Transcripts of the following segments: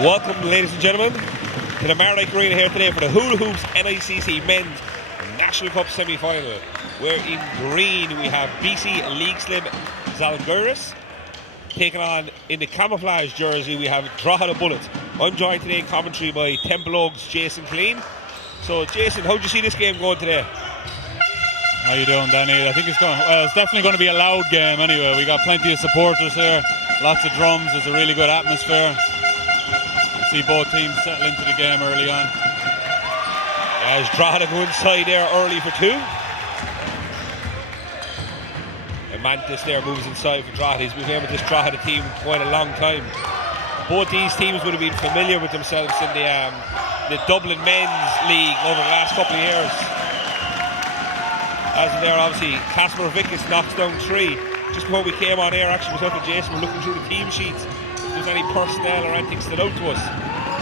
Welcome, ladies and gentlemen, to the Mardyke Arena here today for the Hula Hoops NICC Men's National Cup semi-final. Where in green we have BC Leixlip Zalgiris. Taking on in the camouflage jersey we have Drogheda Bullets. I'm joined today in commentary by Temple Oaks Jason Clean. So Jason, how do you see this game going today? How you doing, Danny? I think it's definitely going to be a loud game anyway. We got plenty of supporters here, lots of drums. There's a really good atmosphere. See both teams settle into the game early on. As Drogheda go inside there early for two. And Mantis there moves inside for Drogheda. He's been playing with this Drogheda team for quite a long time. Both these teams would have been familiar with themselves in the Dublin Men's League over the last couple of years. As in there, obviously, Casper Vickers knocks down three. Just before we came on air, actually, myself and Jason were looking through the team sheets. If there's any personnel or anything stood out to us.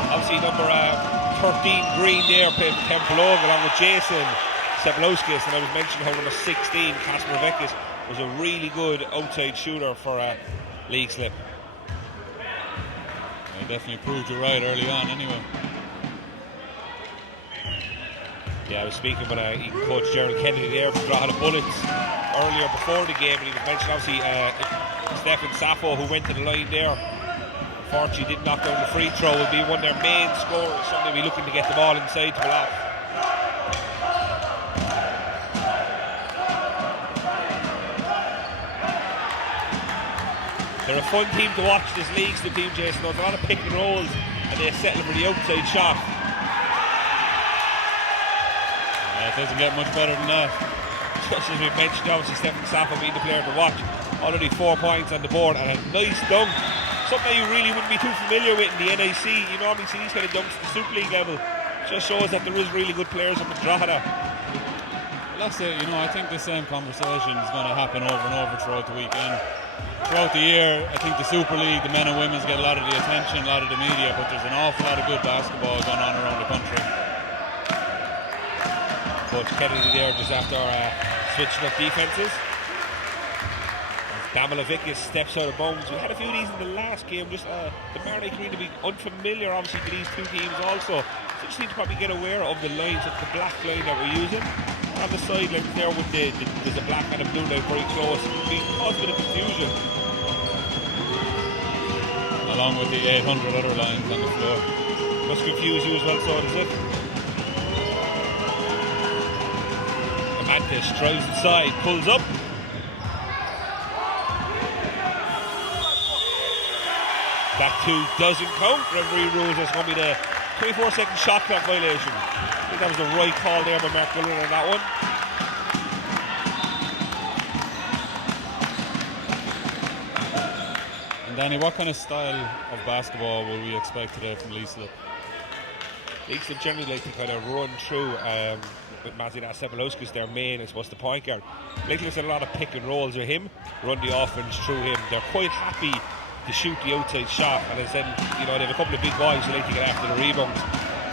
Obviously number 13 Green there played Temple Oaks along with Jason Sepulowskis, and I was mentioning how number 16 Casper Vickers was a really good outside shooter for Leixlip. They definitely proved you right early on anyway. Yeah, I was speaking with Coach Gerald Kennedy there from Drogheda Bullets earlier before the game, and he was mentioning obviously Stefan Sappho, who went to the line there. Unfortunately did knock down the free throw, will be one of their main scorers, something they'll be looking to get the ball inside to block. They're a fun team to watch, this Leixlip team, Jason. There's a lot of pick and rolls and they settle for the outside shot. It doesn't get much better than that. Just as we mentioned, obviously Stefan Sappho being the player to watch. Already 4 points on the board and a nice dunk. Something you really wouldn't be too familiar with in the NIC. You normally see these kind of dunks at the Super League level. Just shows that there is really good players up in Drogheda. Well, that's it. I think the same conversation is going to happen over and over throughout the weekend. Throughout the year, I think the Super League, the men and women's get a lot of the attention, a lot of the media, but there's an awful lot of good basketball going on around the country. Coach Kennedy there just after switching up defences. Damala Vickers steps out of bounds. We had a few of these in the last game. Just the Mardyke Arena to be unfamiliar, obviously, to these two teams also. So just need to probably get aware of the lines, of the black line that we're using. On the sidelines there with there's a black and a blue line very close. It could be cause a bit of confusion. Along with the 800 other lines on the floor. Must confuse you as well, so does it? Mantis drives inside, pulls up. That two doesn't count. Referee rules there's going to be the 24-second shot clock violation. I think that was the right call there by Mark Miller on that one. And Danny, what kind of style of basketball will we expect today from Leixlip? Leixlip generally like to kind of run through with Mazina Sepulowskis, their main, I suppose, the point guard. Leixlip's had a lot of pick and rolls with him, run the offense through him. They're quite happy to shoot the outside shot, and as then they have a couple of big boys who like to get after the rebounds.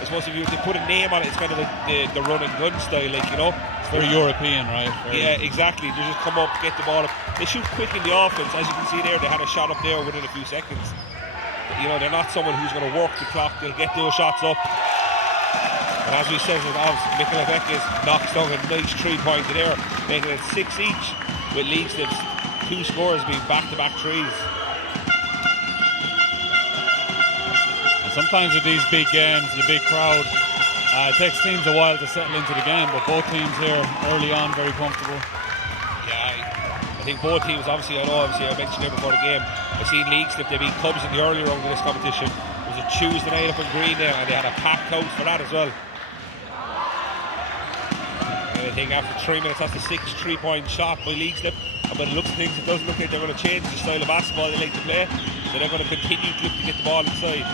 I suppose if you were to put a name on it, it's kind of like the run and gun style, It's very European, right? Yeah, exactly. They just come up, get the ball up. They shoot quick in the offense. As you can see there, they had a shot up there within a few seconds. They're not someone who's going to work the clock. They'll get those shots up. And as we said, Michael Beckes knocks down a nice 3-pointer there, making it 6 each, with Leixlip's two scores being back-to-back threes. Sometimes with these big games, the big crowd, it takes teams a while to settle into the game, but both teams here early on very comfortable. Yeah, I think both teams, obviously I mentioned it before the game, I've seen Leixlip, they beat Cubs in the earlier round of this competition. It was a Tuesday night up in Green there, and they had a packed house for that as well. And I think after 3 minutes, that's a 6 3-point shot by Leixlip. And by the looks of things, it doesn't look like they're going to change the style of basketball they like to play. So they're going to continue to look to get the ball inside.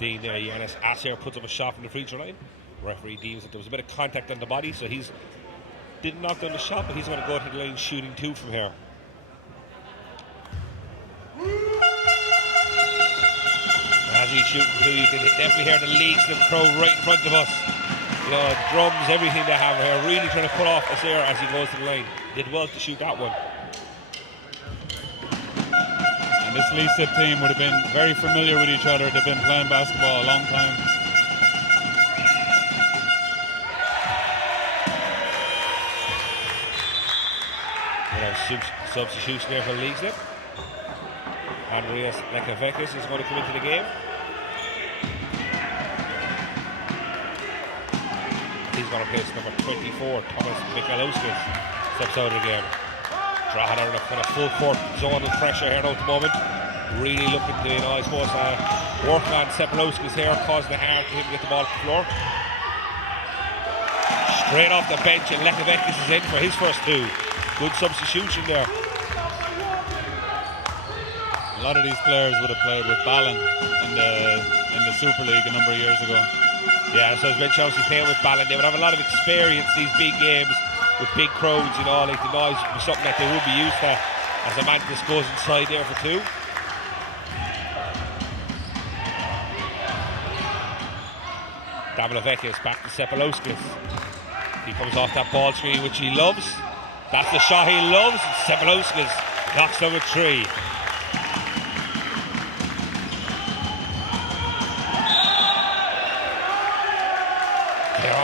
There, Yanis Asser puts up a shot from the free throw line. Referee deems that there was a bit of contact on the body, so he's didn't knock down the shot, but he's going to go to the line shooting 2 from here. As he's shooting 2, you can definitely hear the Leixlip crowd right in front of us. drums, everything they have here, really trying to cut off the air as he goes to the line. Did well to shoot that one. And this Leixlip team would have been very familiar with each other. They've been playing basketball a long time. Substitution there for Leixlip. Andreas Lekavekis is going to come into the game. He's going to place number 24, Thomas Michalowskis, steps out of the game. Drogheda in a kind of full court zone of pressure here now at the moment. Really looking to, I suppose, work on Sepalowskis here, causing it hard for him to get the ball to the floor. Straight off the bench, and Lekavekis is in for his first two. Good substitution there. A lot of these players would have played with Ballon in the Super League a number of years ago. Yeah, so as Ben Chelsea playing with Ballon, they would have a lot of experience these big games with big crowds, like the noise would be something that they would be used to as Amantis goes inside there for two. Damilovekis back to Sepalowskis. He comes off that ball screen, which he loves. That's the shot he loves. Sepalowskis knocks down a three.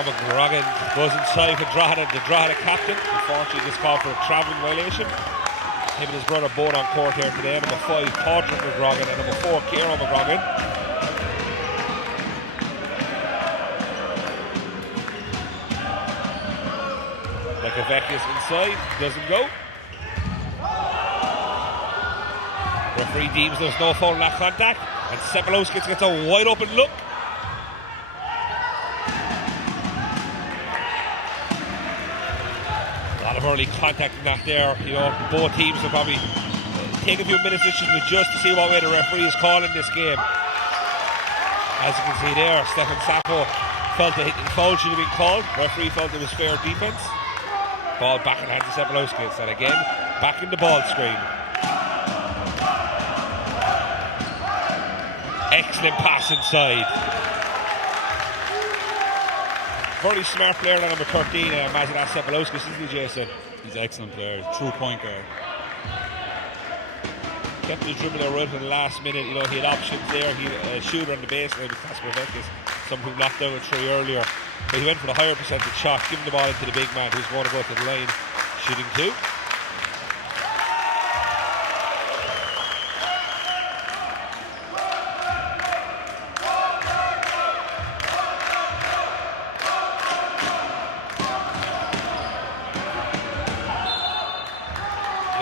McGrogan goes inside for Drogheda, the Drogheda captain. Unfortunately, this called for a travelling violation. Him and his brother both on court here today. Number 5, Padraig McGrogan, and number 4, Kieran McGrogan. Lekavekis inside, doesn't go. Referee deems there's no foul in that contact, and Sepalowskis gets a wide open look. Early contact in that there, both teams will probably take a few minutes to adjust to see what way the referee is calling this game. As you can see there, Stefan Sapo felt the foul should have been called. Referee felt it was fair defense. Ball back in hands of Sepalowskis, and again back in the ball screen. Excellent pass inside. Very smart player, number 13, imagine that's Sepalowskis, isn't he, Jason? He's an excellent player, true point guard. Kept his dribble there right for the last minute, he had options there. He had a shooter on the baseline with Kasparovekis, someone who knocked down a three earlier. But he went for the higher percentage shot, giving the ball into the big man who's going to go to the line, shooting two.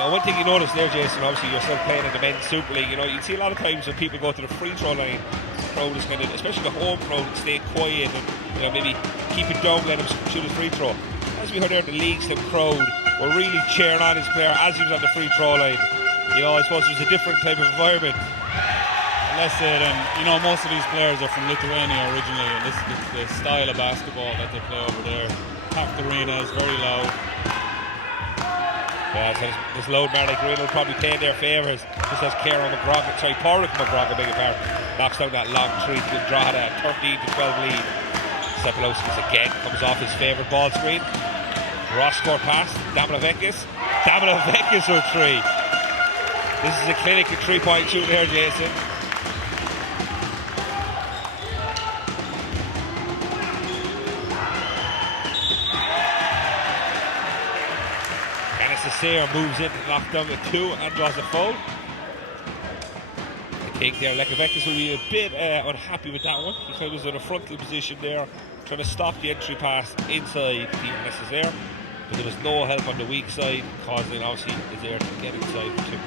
One thing you notice there, Jason, obviously you're still playing in the men's Super League, you see a lot of times when people go to the free throw line, the crowd is kind of, especially the home crowd, stay quiet and maybe keep it down, let him shoot his free throw. As we heard there, the Leixlip crowd were really cheering on his player as he was on the free throw line. I suppose it was a different type of environment. That's it, and most of these players are from Lithuania originally, and this is the style of basketball that they play over there. Packed arena is very loud. Yeah, so this load Marley Green will probably play in their favours. Just as Padraig McGrogan, beg your pardon, knocks down that long three to give Drogheda a 13-12 lead. Sepalowskis again comes off his favourite ball screen. Cross-court pass, Damilovekis with three. This is a clinic of three-point shooting here, Jason. Sayre moves in to knock down the two and draws a foul. I think there Lekavekis will be a bit unhappy with that one. He kind of was in a frontal position there, trying to stop the entry pass inside the Sayre, but there was no help on the weak side, causing obviously is there to get inside the two.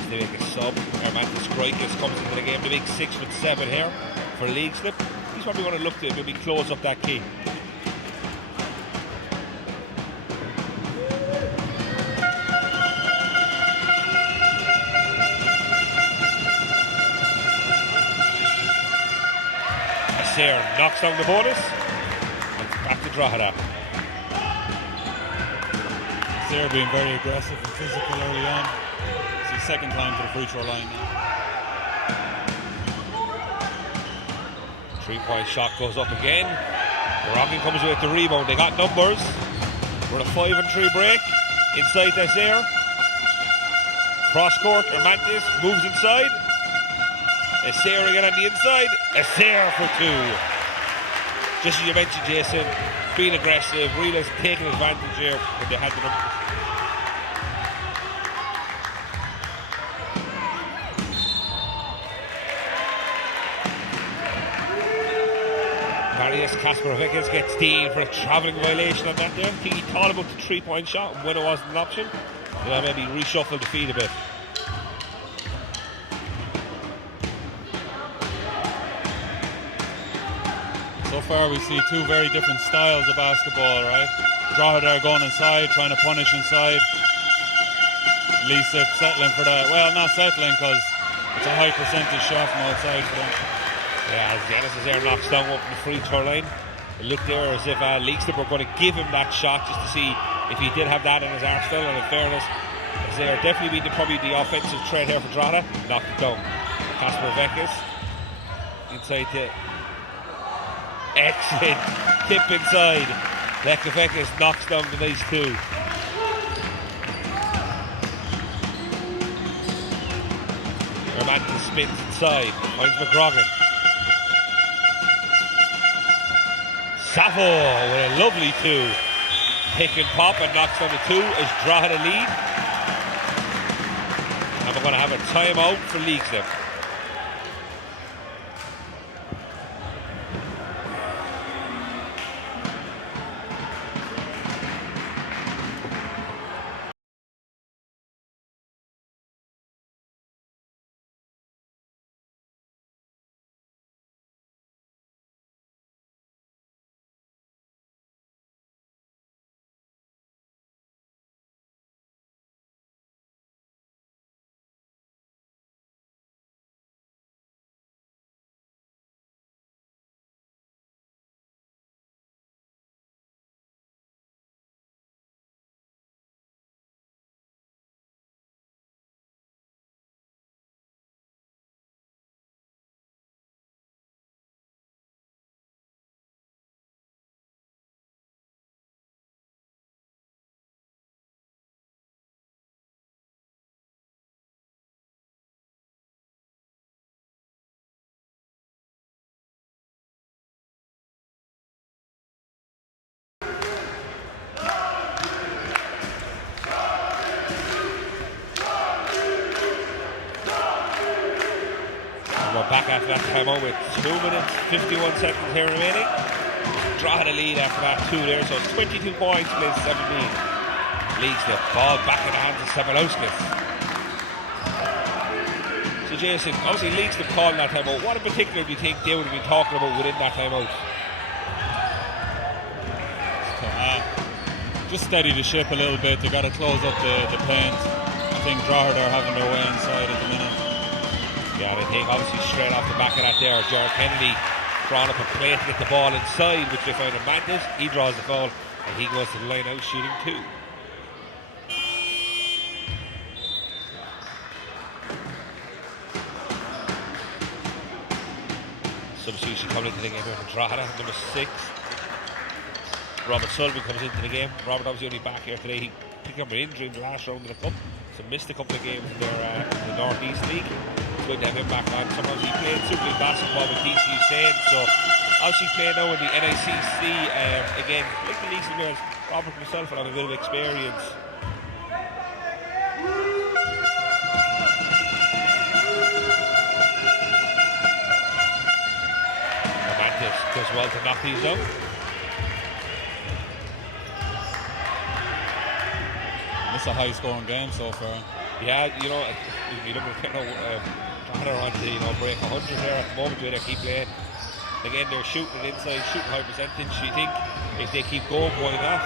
As they make a sub, Armantis Grikis comes into the game, the big 6'7" here for Leixlip. He's probably going to look to maybe close up that key. Sayre knocks down the bonus. It's back to Drogheda. Sayre being very aggressive and physical early on. It's his second time to the free throw line now. 3-point shot goes up again. Moroccan comes with the rebound. They got numbers. We're a 5-3 break. Inside this air. Cross court. Hermantis moves inside. Essair again on the inside. Essair for 2. Just as you mentioned, Jason, being aggressive, realising, taking advantage here when they had the numbers. Marius Kasparovicus gets Dean for a travelling violation on that there. I think he thought about the 3-point shot, and when it wasn't an option, maybe reshuffled the feet a bit. So far we see two very different styles of basketball, right? Drogheda are going inside, trying to punish inside. Leixlip settling for that. Well, not settling because it's a high percentage shot from outside for them. Yeah, as Genesis there knocks down up from the free throw line. It looked there as if Leixlip were going to give him that shot just to see if he did have that in his arsenal. And in fairness, as they are definitely being probably the offensive threat here for Drogheda, knocked it down. Kasparovicus inside the excellent tip inside. Leixlip knocks down the nice 2. Hermantis spins inside, finds McGrogan. Safo with a lovely 2. Pick and pop and knocks down the 2 as Drogheda lead. And we're going to have a timeout for Leixlip. Back after that timeout with 2 minutes, 51 seconds here remaining. Drogheda lead after that 2 there, so it's 22 points, plays 17. Leads the ball back in the hands of Sabalowskis. So Jason, obviously leads the call in that timeout. What in particular do you think they would have been talking about within that timeout? Just steady the ship a little bit. They got to close up the paint. I think Drogheda are having their way inside at the minute. Yeah, I think obviously straight off the back of that there, Jared Kennedy drawing up a play to get the ball inside, which they find Hermantis. He draws the foul and he goes to the line out shooting 2. Substitution coming into the game here for Drogheda, number 6. Robert Sullivan comes into the game. Robert obviously only back here today. He picked up an injury in the last round of the cup, so missed a couple of games in the North East League. It's good to have him back on. Sometimes he played Super League basketball with TCU Saints, so obviously playing now in the NICC. Again, like the Leeds players, Robert himself will have a bit of experience. Hermantis does well to knock these down. It's a high scoring game so far. Yeah, you look at Drogheda on to break 100 there at the moment where they keep playing. Again, they're shooting it inside, shooting high percentage. You think if they keep going, why not?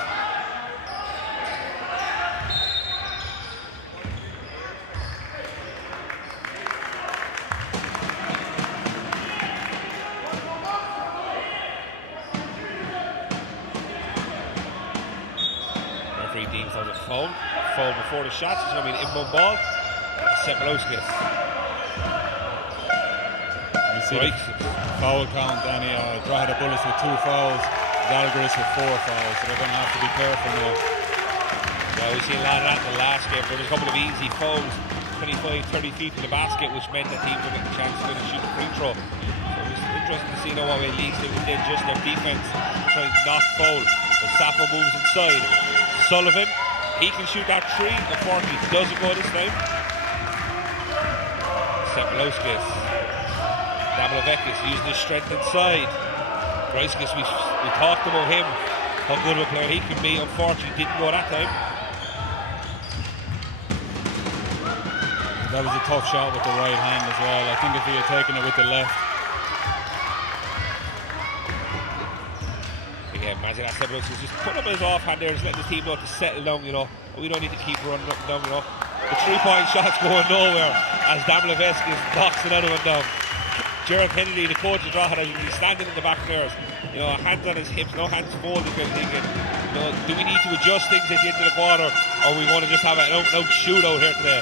Referee deems as a foul before the shots. It's going to be an inbound ball. Sabalowskis. You see the foul count, Danny. Drogheda Bullets with 2 fouls. Zalgiris with 4 fouls, so they're going to have to be careful now. Yeah, we've seen a lot of that in the last game. There was a couple of easy fouls, 25, 30 feet from the basket, which meant that teams were getting a chance to shoot a free throw. So it was interesting to see now what way Leixlip did, just their defence, trying to not foul. The Sapo moves inside. Sullivan, he can shoot that 3, unfortunately doesn't go this time. Sepulauskis. Damlovekis using his strength inside. Graiskis, we talked about him, how good of a player he can be. Unfortunately, didn't go that time. That was a tough shot with the right hand as well. I think if he had taken it with the left. Yeah, imagine that Sepulauskis just put up his offhand there, just letting the team know to settle down, you know. We don't need to keep running up and down, you know. The 3-point shot's going nowhere as Damlovekis knocks it out of him down. Gerald Kennedy, the coach of Drogheda, he's standing in the back there, you know, hands on his hips, no hands folded, thinking, you know, do we need to adjust things at the end of the quarter, or we want to just have an out-and-out shootout here today?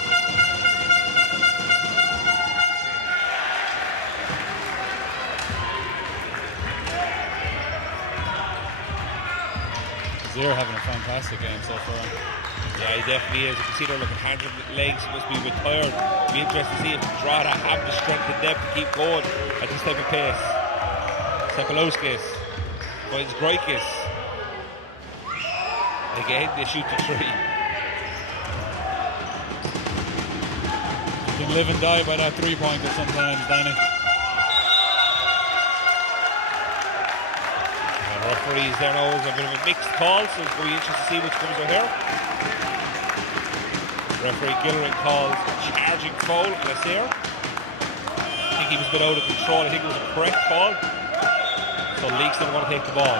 Zir having a fantastic game so far. Yeah, he definitely is. You can see they're looking hands and legs, he must be retired. It'll be interesting to see if Drogheda have the strength and depth to keep going at this type of pace. Sepulauskis finds Groikis. Again, they shoot the 3. You can live and die by that 3-pointer sometimes, Danny. Referees there now is a bit of a mixed call, so it's going to be interesting to see which comes out here. Referee Gillerin calls charging foul on Asir. I think he was a bit out of control. I think it was a correct call. So Leixlip want to take the ball.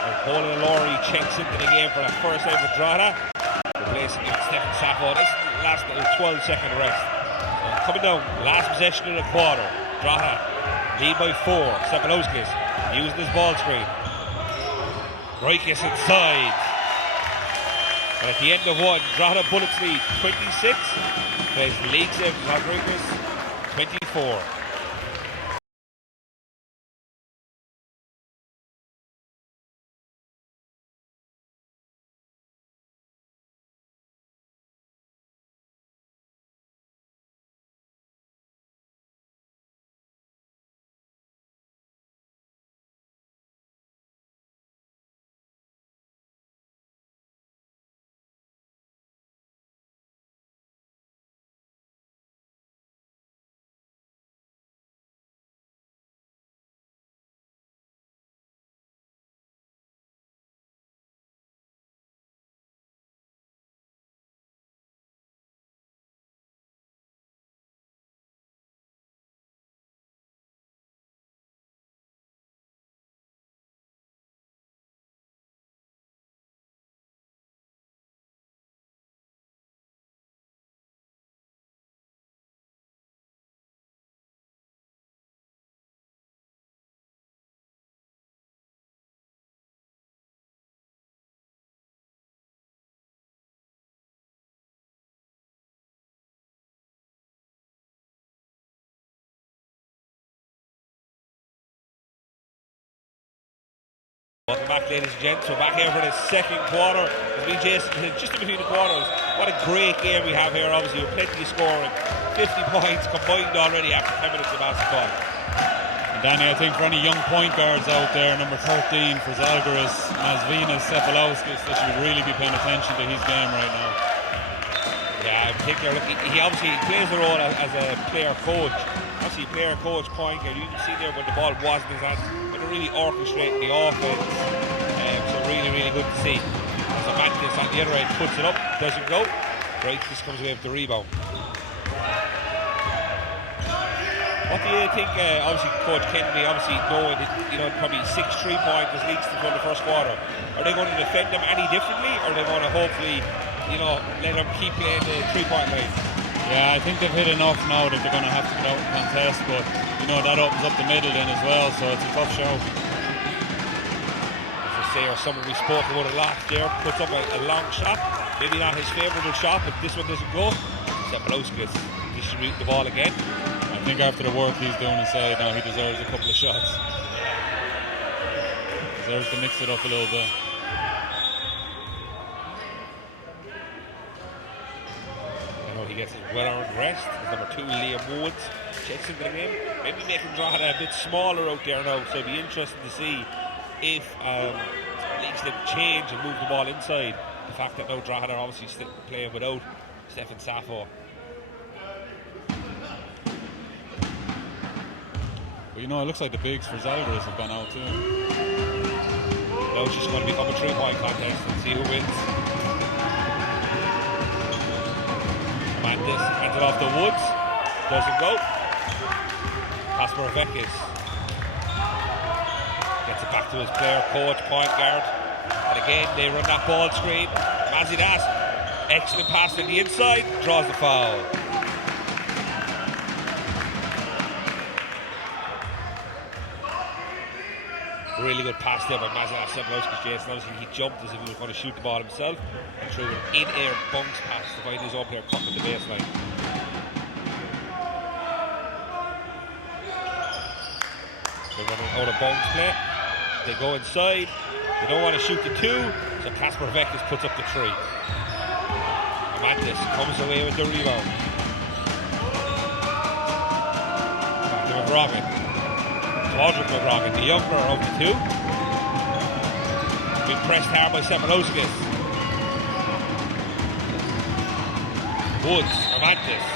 And Colin Laurie checks into the game for that first time for Drogheda, replacing Stephen Sappho. This is the last 12-second rest. Coming down, last possession in the quarter. Drogheda lead by 4. Sepulauskis using his ball screen. Groikis inside. And at the end of 1, Drogheda Bullets lead 26. Plays Leixlip, Zalgiris 24. Welcome back, ladies and gents. We're back here for the second quarter. It's been Jason just in between the quarters. What a great game we have here, obviously, with plenty of scoring. 50 points combined already after 10 minutes of basketball. And Danny, I think for any young point guards out there, number 13 for Zalgiris, Masvinas Sepulauskis, they should really be paying attention to his game right now. Yeah, in particular, look, he obviously plays the role as a player coach. Obviously, player coach, point guard. You can see there when the ball wasn't in his hands, but they're really orchestrating the offense. So really, really good to see. So Magnus on the other end puts it up, doesn't go. Right, just comes away with the rebound. What do you think? Obviously, Coach Kennedy, obviously knowing that, you know, probably 6 3-pointers leads to the first quarter. Are they going to defend them any differently, or are they going to hopefully, you know, let them keep playing the 3-point line? Yeah, I think they've hit enough now that they're going to have to get out and contest, but you know that opens up the middle then as well, so it's a tough show. As I say, or someone we spoke about a lot there, puts up a long shot, maybe not his favourable shot, but this one doesn't go. Sepulauskis distribute the ball again, and I think after the work he's doing inside now, he deserves a couple of shots. Deserves to mix it up a little bit. He gets his well-earned rest. His number 2, Liam Woods, checks into the game. Maybe making Drogheda a bit smaller out there now, so it'll be interesting to see if Leixlip change and move the ball inside. The fact that now Drogheda are obviously still playing without Stefan Safo. Well, you know, it looks like the bigs for Zalgiris have gone out too. Now it's just going to become a 3-point contest and see who wins. Mandis hands it off to Woods. Doesn't go. Kasper Vekis gets it back to his player, coach, point guard. And again, they run that ball screen. Mazidas, excellent pass to the inside, draws the foul. Really good pass there by Mazidas Sebalowski's Jason. Obviously, he jumped as if he was going to shoot the ball himself and threw an in-air bunks pass to find his own player cutting the baseline. They're running out of bounds play. They go inside. They don't want to shoot the 2, so Kasper Vekis puts up the 3. Amantis comes away with the rebound. To McGrogan. Roderick McGrogan, the younger, out to 2. Being pressed hard by Sebalowskis. Woods, Amantis.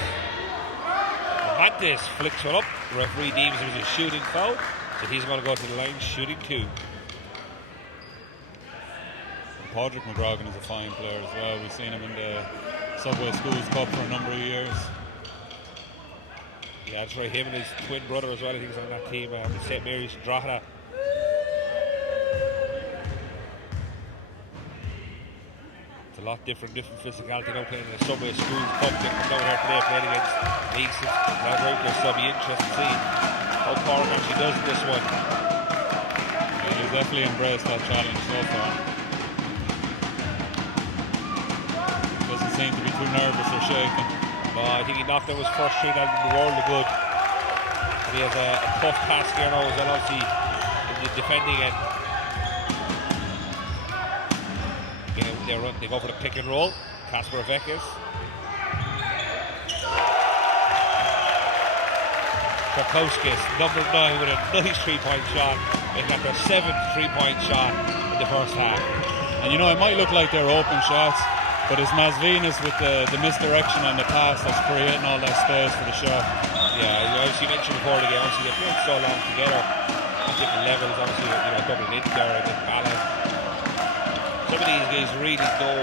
Amantis flicks one up. The referee deems it was a shooting foul, so he's going to go to the line shooting 2. Roderick McGrogan is a fine player as well. We've seen him in the Subway Schools Cup for a number of years. Yeah, that's right. Him and his twin brother as well. I think he's on that team at St. Mary's Drogheda. It's a lot different physicality now playing in the Subway Schools Cup. They come down here today playing against Leeds. So it'll be interesting to see how Corrin actually does this one. Yeah, he's definitely embraced that challenge so far. Doesn't seem to be too nervous or shaking. I think he knocked out his first 3 out in the world of good. And he has a tough task here now as well, obviously, in the defending end. They go for the pick and roll. Kasper Vekis. Krakowskis, number 9, with a nice 3-point shot. They got their 7th 3-point shot in the first half. And you know, it might look like they're open shots, but it's Masvinas with the misdirection on the pass that's creating all that space for the shot. Yeah, as you mentioned before the game, obviously they played so long together at different levels, obviously, you know, doubling in there and then balance. Some of these guys really know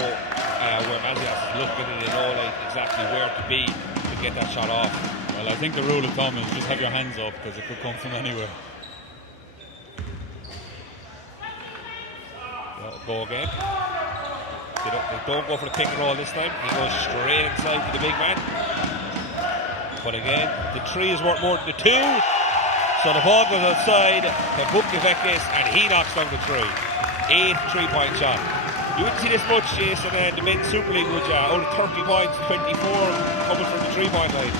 where Mazias is looking and they know like exactly where to be to get that shot off. Well, I think the rule of thumb is just have your hands up because it could come from anywhere. Go again. They don't go for the pick and roll this time. He goes straight inside to the big man. But again, the 3 is worth more than the 2. So the ball goes outside to Bukavekis and he knocks down the 3. 8th 3-point shot. You wouldn't see this much, Jason, in the men's Super League, would you? Out of 30 points, 24 coming from the 3-point line.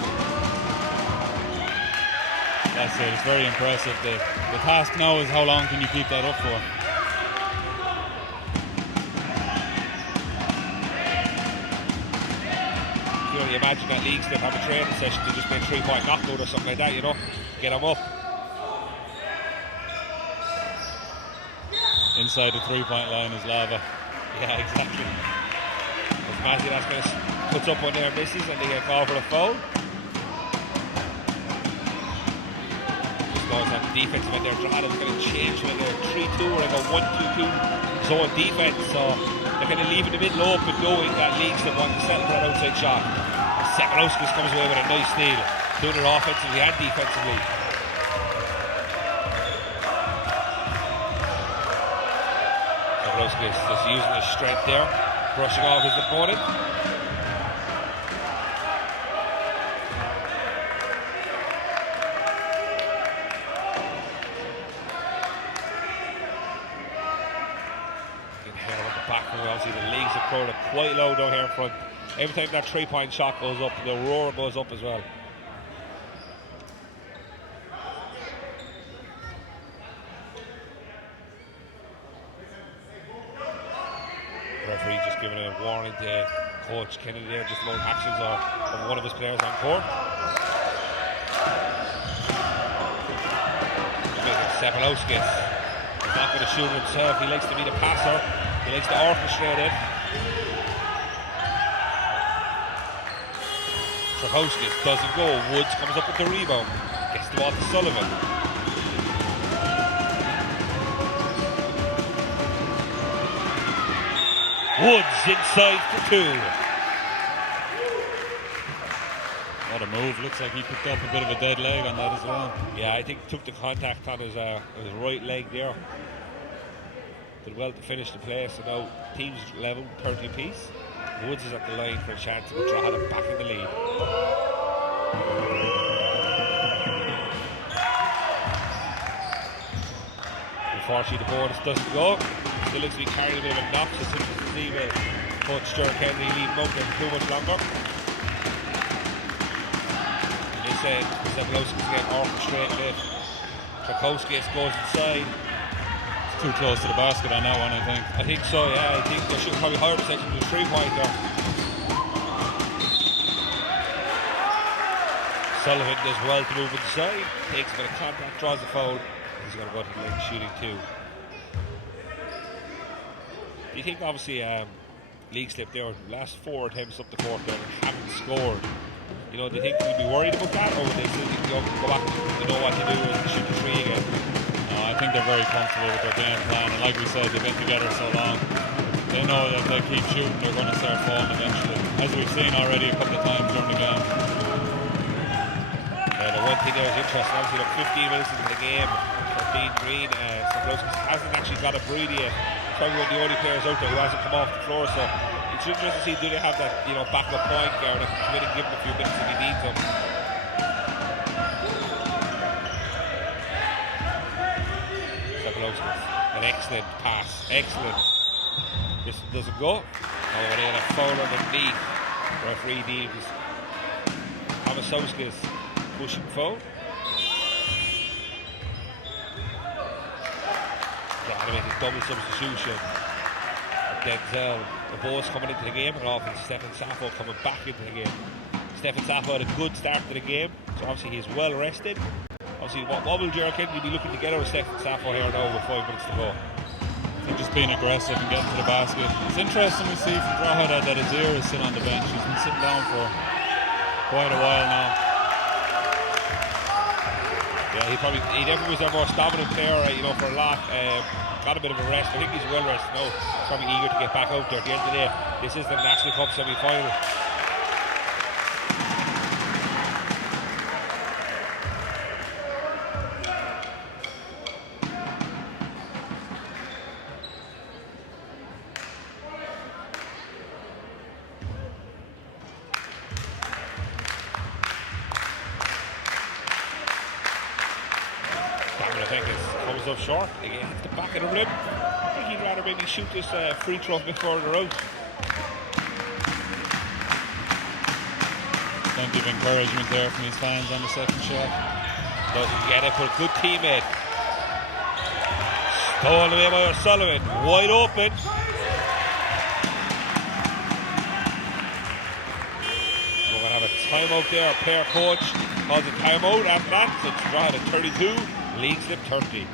That's it. It's very impressive. The task now is how long can you keep that up for? You imagine that leagues that have a training session to just make 3-point knockout or something like that, you know, get them up. Inside the 3-point line is lava. Yeah, exactly. As Mazidas kind of puts up on their misses and they get called for a foul. Just goes on the defensive end there. Drogheda's going to change when they're 3-2 or like a 1-2-2 zone defense, so they're going to leave in the middle open, knowing that leagues that want to settle for an outside shot. Sebalowskis comes away with a nice steal, doing it offensively and defensively. Sebalowskis just using his strength there, brushing off his opponent. Obviously the leagues are crowded quite low down here in front. Every time that 3-point shot goes up, the roar goes up as well. Referee just giving a warning to Coach Kennedy there, just about actions of one of his players on court. Sebalowskis is not going to shoot himself. He likes to be the passer. He likes to orchestrate it. Trachowskis doesn't go. Woods comes up with the rebound. Gets the ball to Sullivan. Woods inside for two. What a move. Looks like he picked up a bit of a dead leg on that as well. Yeah, I think he took the contact on his right leg there. Did well to finish the play, so now teams level 30 apiece. Woods is at the line for a chance to draw them back in the lead. Unfortunately, the bonus doesn't go. Still looks to be carrying a bit of a knock, so simple to see will Coach Stuart Kennedy leave him out there too much longer. They say Zablowski's getting orchestrated it. Trachowskis goes inside. It's too close to the basket on that one, I think. I think so, yeah. I think there should probably higher protection to the 3-pointer. Sullivan does well to move inside, takes a bit of contact, draws the foul. He's going to go to the line shooting two. Do you think obviously Leixlip there, last 4 attempts up the court there haven't scored? You know, do you think they'll be worried about that, or would they still go back and know what to do and shoot the 3 again? No, I think they're very comfortable with their game plan, and like we said, they've been together so long. They know that if they keep shooting, they're going to start falling eventually, as we've seen already a couple of times during the game. The one thing that was interesting, obviously, look, 15 minutes into the game for Dean Green, Zablowskis hasn't actually got a breather yet. He's probably one of the only players out there who hasn't come off the floor, so it's interesting to see, do they have that, you know, backup point guard that can come in and give him a few minutes if he needs them. Zablowskis, an excellent pass, excellent. This doesn't go. Oh, and then a foul underneath. Referee deems Tomasowskis pushing foul. Got to make a double substitution. Denzel, the boys coming into the game, and often Stefan Sappho coming back into the game. Stefan Sappho had a good start to the game, so obviously he's well rested. Obviously, what will Gerald Kennedy be looking to get out of Stefan Sappho here now with 5 minutes to go? They're just being aggressive and getting to the basket. It's interesting we see from Drogheda that Azir is sitting on the bench. He's been sitting down for quite a while now. Yeah, he definitely was our most dominant player, you know, for a lot. Got a bit of a rest. I think he's well rested now. He's probably eager to get back out there. At the end of the day, this is the National Cup semi-final. Comes up short again, hits the back of the rim. I think he'd rather maybe shoot this free throw a bit further out. Plenty of encouragement there from his fans on the second shot. Doesn't get it, but a good teammate. Stolen away by O'Sullivan, wide open. We're going to have a timeout there. Player coach calls a timeout after that. So it's Drogheda 32, Leixlip 30.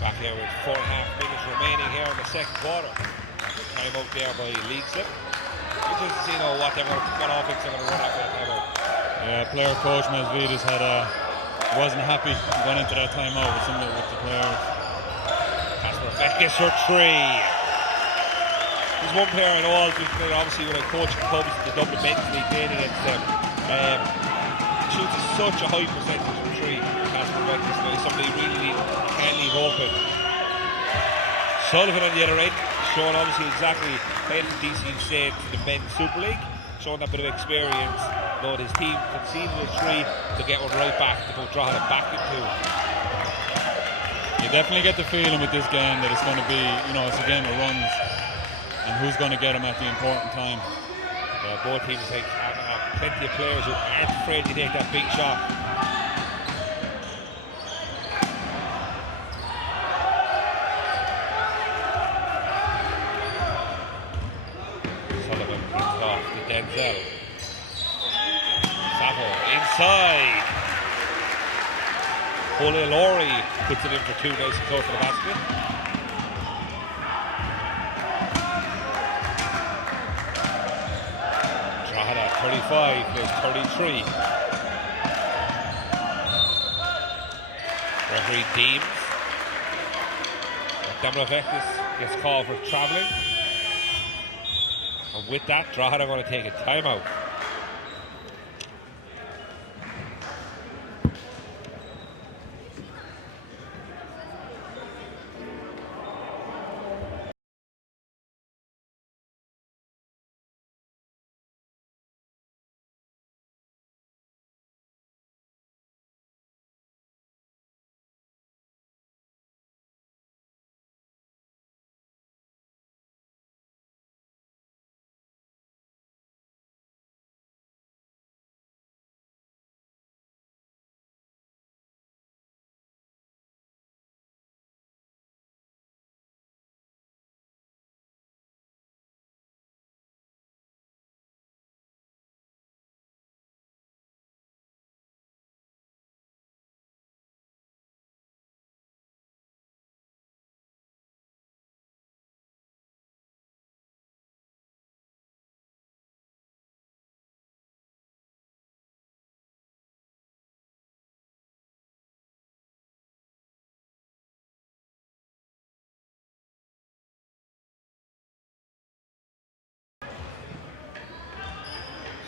Back here with 4.5 minutes remaining here in the second quarter. Time out there by Leixlip. Interesting to see what offense they're going to run after that time out. Yeah, player coach Mesvides wasn't happy going into that timeout with the players. Casper Vekis for three. There's one player I know obviously when I coach the Cubs in the Dublin men's league playing against them. Shoots such a high percentage from three. Casper Vekis, somebody really can't leave open. Sullivan on the other end, showing obviously exactly playing for DC State to the men's Super League, showing that bit of experience. His team conceded a three to get one right back to put Drogheda back into. You definitely get the feeling with this game that it's going to be, it's a game of runs, and who's going to get them at the important time. Both teams have plenty of players who aren't afraid to take that big shot. Sullivan gets off to Denzel. Savo inside. Ole Laurie puts it in for two, nice and close to the basket. Drogheda 35, there's 33. Referee deems Vekis gets called for travelling. And with that, Drogheda are going to take a timeout.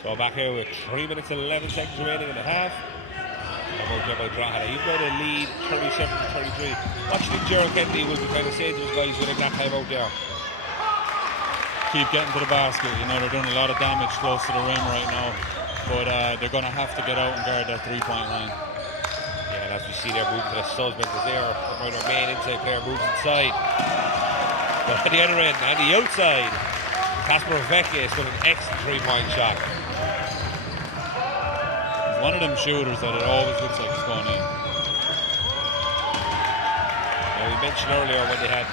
So back here with 3 minutes and 11 seconds remaining in the half. About there by Drogheda. You've got a lead 37 to 33. Watching Gerald Kennedy will be kind of saying to his guys winning that time out there. Keep getting to the basket. They're doing a lot of damage close to the rim right now. But they're going to have to get out and guard that three-point line. Yeah, and as we see there moving to the Sussman is there. The main inside player moves inside. But at the other end, and the outside, Casper Vekis with an excellent three-point shot. One of them shooters that it always looks like it's going in. Now we mentioned earlier when they had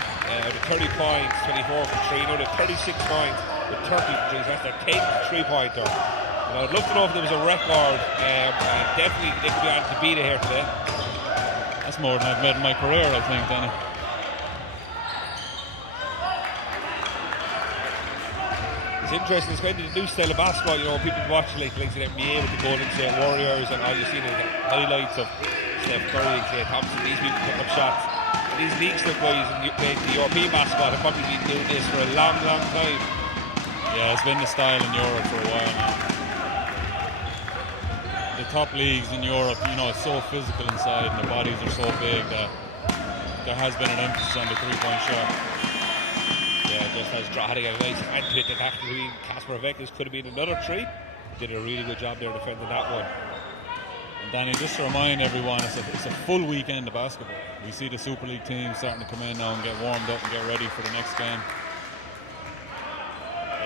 the 30 points, 24 for 3, now the 36 points with 30 for 3, that's their 10th three-pointer. And I'd love to know if there was a record, and definitely they could be on to beat it here today. That's more than I've made in my career, I think, Danny. It's interesting, it's kind of the new style of basketball, people watch like the NBA with the Golden State Warriors, and all you see the highlights of Steph Curry and Klay Thompson, these people putting up shots. These Leixlip guys in the European basketball have probably been doing this for a long, long time. Yeah, it's been the style in Europe for a while now. The top leagues in Europe, it's so physical inside and the bodies are so big that there has been an emphasis on the three-point shot. Yeah, just as Drogheda got a nice hand to it, that actually Casper Vekis could have been another three. Did a really good job there defending that one. And Danny, just to remind everyone, it's a full weekend of basketball. We see the Super League team starting to come in now and get warmed up and get ready for the next game.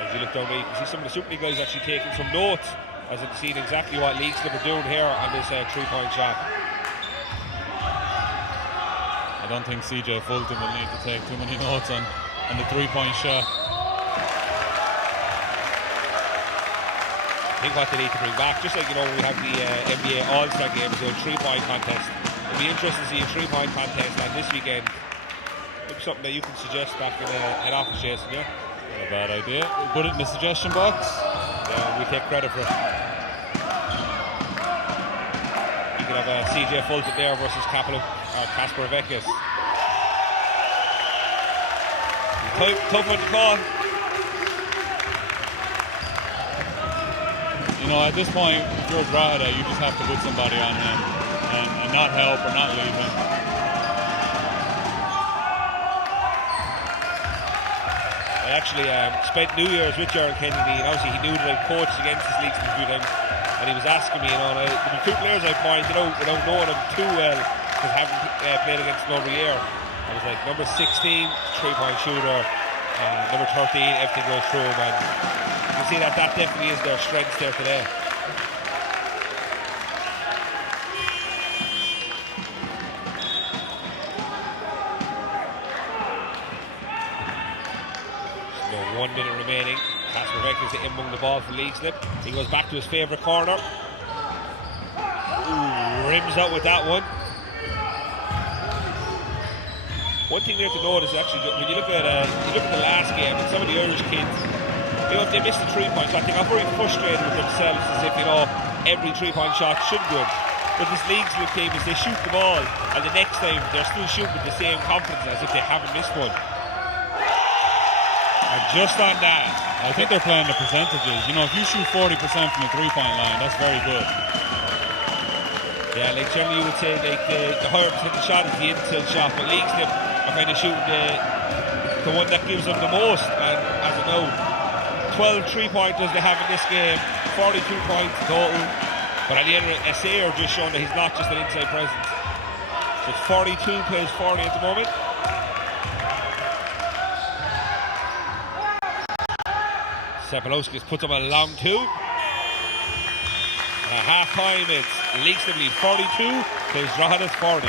As you look down there, you can see some of the Super League guys actually taking some notes, as they've seen exactly what Leixlip are doing here on this three-point shot. I don't think CJ Fulton will need to take too many notes on the three-point shot. I think what they need to bring back, just like we have the NBA All-Star games, the three-point contest. It'll be interesting to see a three-point contest on this weekend Maybe something that you can suggest back in head office, Jason, yeah? Not a bad idea. We'll put it in the suggestion box. Yeah, we take credit for it. You could have CJ Fulton there versus Casper Vekis. Tough one to call. You know, at this point, if you're Drogheda, you just have to put somebody on him and not help or not leave him. I actually spent New Year's with Gerald Kennedy, and obviously he knew that I coached against his leagues a few times, and he was asking me, there were two players I pointed out without knowing them too well, because I haven't played against them over a year. I was like, number 16, 3-point shooter, number 13, everything goes through him, and you can see that definitely is their strength there today. So 1 minute remaining. Casper Vekis is among the ball for Leixlip. He goes back to his favourite corner. Ooh, rims out with that one. One thing we have to notice actually, when you look at the last game, and some of the Irish kids, if they miss the 3 points, I think I'm very frustrated with themselves, as if every 3-point shot should go in. But this Leixlip team is they shoot the ball, and the next time they're still shooting with the same confidence as if they haven't missed one. And just on that, I think they're playing the percentages. If you shoot 40% from the 3-point line, that's very good. Yeah, like generally you would say the higher percentage shot is the inside shot, but Leixlip are kind of shooting the one that gives them the most. And as I know, 12 3-pointers they have in this game, 42 points total. But at the end of it, SA are just showing that he's not just an inside presence. So it's 42 plays 40 at the moment. Sepalowskis puts up a long two. At half time, it's Leixlip lead 42 plays Drogheda's 40.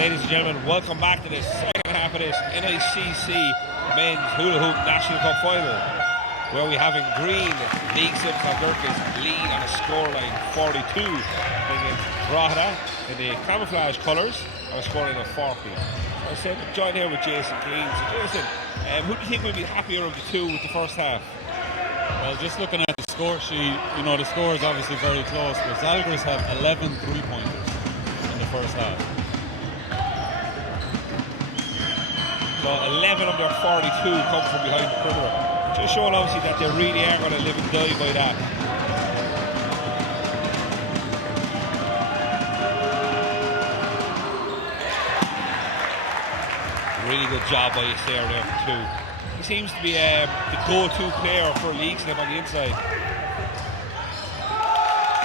Ladies and gentlemen, welcome back to the second half of this NICC Men's Hula Hoop National Cup Final, where we have in green Leixlip Zalgiris lead on a scoreline 42 against Drogheda in the camouflage colours on a scoreline of 40. I said, I'm joined here with Jason Keane. So Jason, who do you think will be happier of the two with the first half? Well, just looking at the score sheet, you know, the score is obviously very close, but Zalgiris have 11 3-pointers in the first half. So 11 of their 42 come from behind the perimeter. Just showing obviously that they really are going to live and die by that. Really good job by Yasser there for two. He seems to be the go-to player for Leixlip on the inside.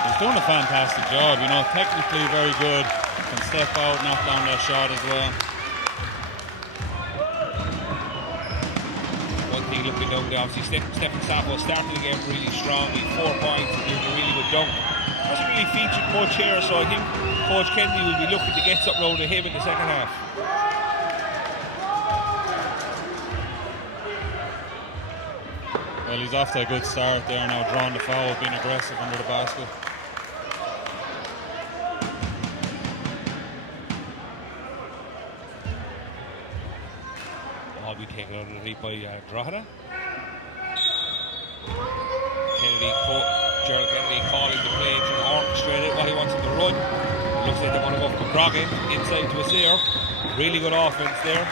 He's doing a fantastic job, you know, technically very good. Can step out, knock down that shot as well. Looking down there, obviously Stephen Sappho started the game really strongly, 4 points and doing a really good dunk. Hasn't really featured much here, so I think Coach Kennedy will be looking to get something out of him in the second half. Well, he's off to a good start there now, drawing the foul, being aggressive under the basket. I'll be taken out of the lead by Drogheda. Gerald Kennedy calling the play to orchestrate it, what he wants him to run. It looks like they're going to go for McGrogan inside to Yasser. Really good offense there.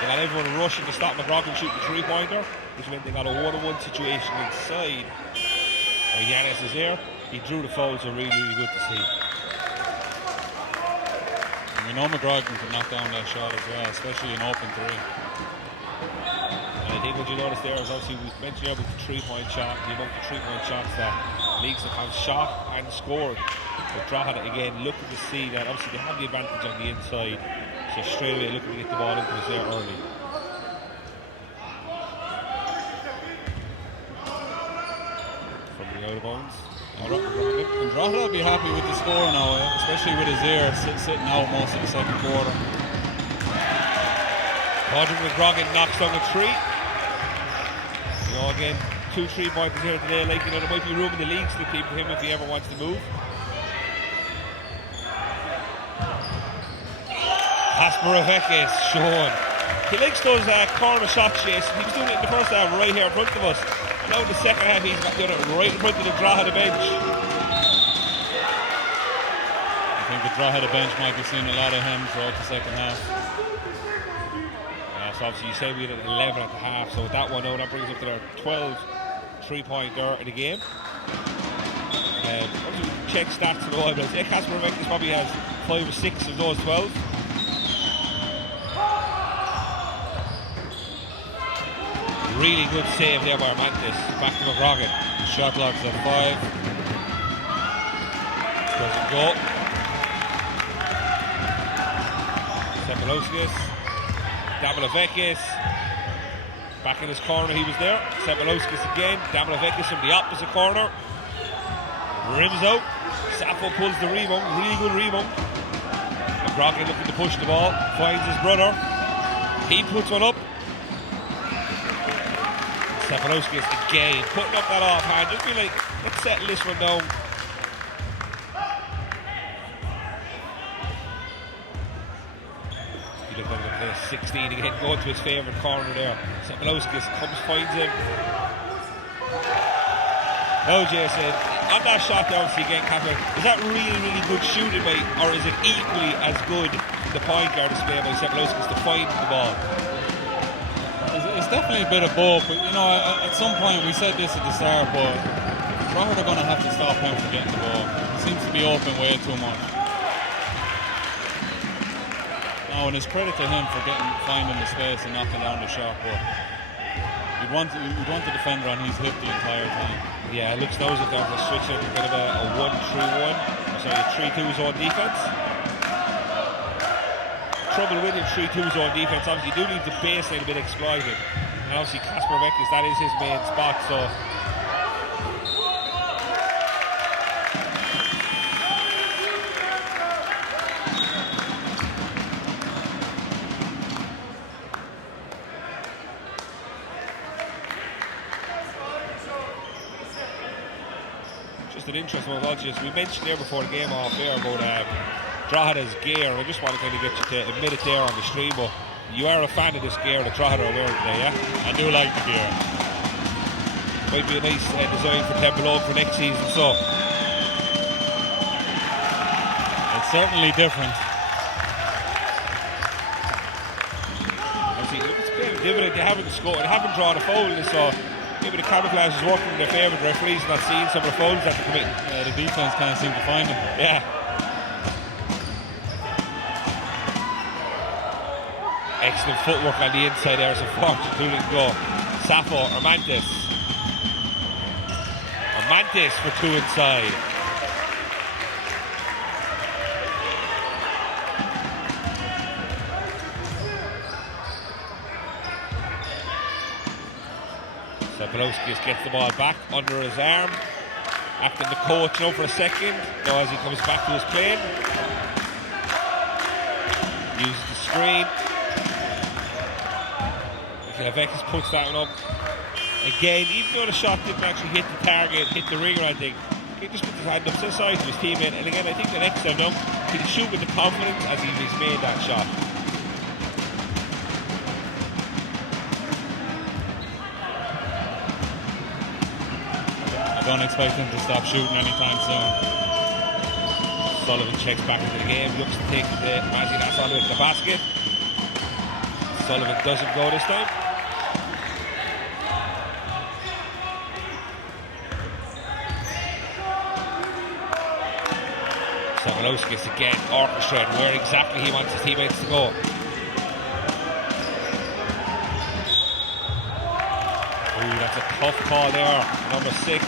They got everyone rushing to stop McGrogan shooting the 3-pointer, which meant they got a 1-on-1 situation inside. Giannis is there. He drew the foul, so really, really good to see. And we know McGrogan can knock down that shot as well, especially in open three. And I think what you notice there is obviously we mentioned about the 3-point shot, the amount of 3-point shots that Leixlip have shot and scored. But Drogheda again looking to see that obviously they have the advantage on the inside, so straight away looking to get the ball into us there early. From the out of bounds. And Drogheda will be happy with the score now, especially with his ear sitting out most of the second quarter. Padraig McGrogan knocks down a 3. You know, again, 2 3-pointers here today. Like, you know, there might be room in the leagues to keep him if he ever wants to move. Kasparovekis shown. He likes those corner shots, Jason. He was doing it in the first half right here in front of us. And now in the second half he's got doing it right in front of the Drogheda bench. I think the Drogheda bench might be seeing a lot of him throughout the second half. So obviously you say we had 11 at the half, so with that one now that brings up to their 12 3-pointer in the game. Obviously check stats and all, but I'd say Kasparovekis probably has 5 or 6 of those 12. Really good save there by Armantis. Back to McGrogan. Shot clock's at 5. Doesn't go. Sepulowskis. Davilovekis. Back in his corner, he was there. Sepulowskis again. Davilovekis from the opposite corner. Rims out. Sappho pulls the rebound. Really good rebound. McGrogan looking to push the ball. Finds his brother. He puts one up. Sepulowskis again, putting up that offhand, just be like, let's settle this one down. He looked like he play 16 again, going to his favourite corner there. Sepulowskis comes, finds him. Oh, Jason, on that shot down, see again, Catherine, is that really, really good shooting by, or is it equally as good the point guard display by Sepulowskis to find the ball? It's definitely a bit of both, but you know, at some point we said this at the start, but Drogheda are going to have to stop him from getting the ball. He seems to be open way too much. Now, and it's credit to him for finding the space and knocking down the shot, but you'd want the defender on his hip the entire time. Yeah, it looks now as if they're switching to kind of a 1-3-1, sorry, a 3-2 zone defense. Trouble with him 3-2 zone defense, obviously you do need the baseline a bit exploited, and obviously Kasparovekis, that is his main spot, so Just an interesting one. We mentioned there before the game off there about Drogheda's gear. I just want to kind of get you to admit it there on the stream, but you are a fan of this gear that Drogheda are wearing today, yeah? I do like the gear. Might be a nice design for Temple for next season, so. It's certainly different. It's a bit of a dividend. They haven't scored, they haven't drawn a foul, so maybe the camouflage is working in their favour. The referees not seeing some of the fouls that they're committing. Yeah, the defence can't seem to find them. Yeah. Excellent footwork on the inside there as a fortune to go. Sappho, Armantis for two inside. Sapolowskis gets the ball back under his arm. Acting the coach now for a second. Now as he comes back to his plane. Uses the screen. Vekis puts that one up. Again, even though the shot didn't actually hit the target, hit the ring or anything, he just put his hand up so sorry to his teammate. And again, I think the next time now, he can shoot with the confidence as he's made that shot. I don't expect him to stop shooting anytime soon. Sullivan checks back into the game, looks to take the Mazzy, that's all the way to the basket. Sullivan doesn't go this time. Sapolowskis again orchestrating where exactly he wants his teammates to go. Ooh, that's a tough call there. Number 6.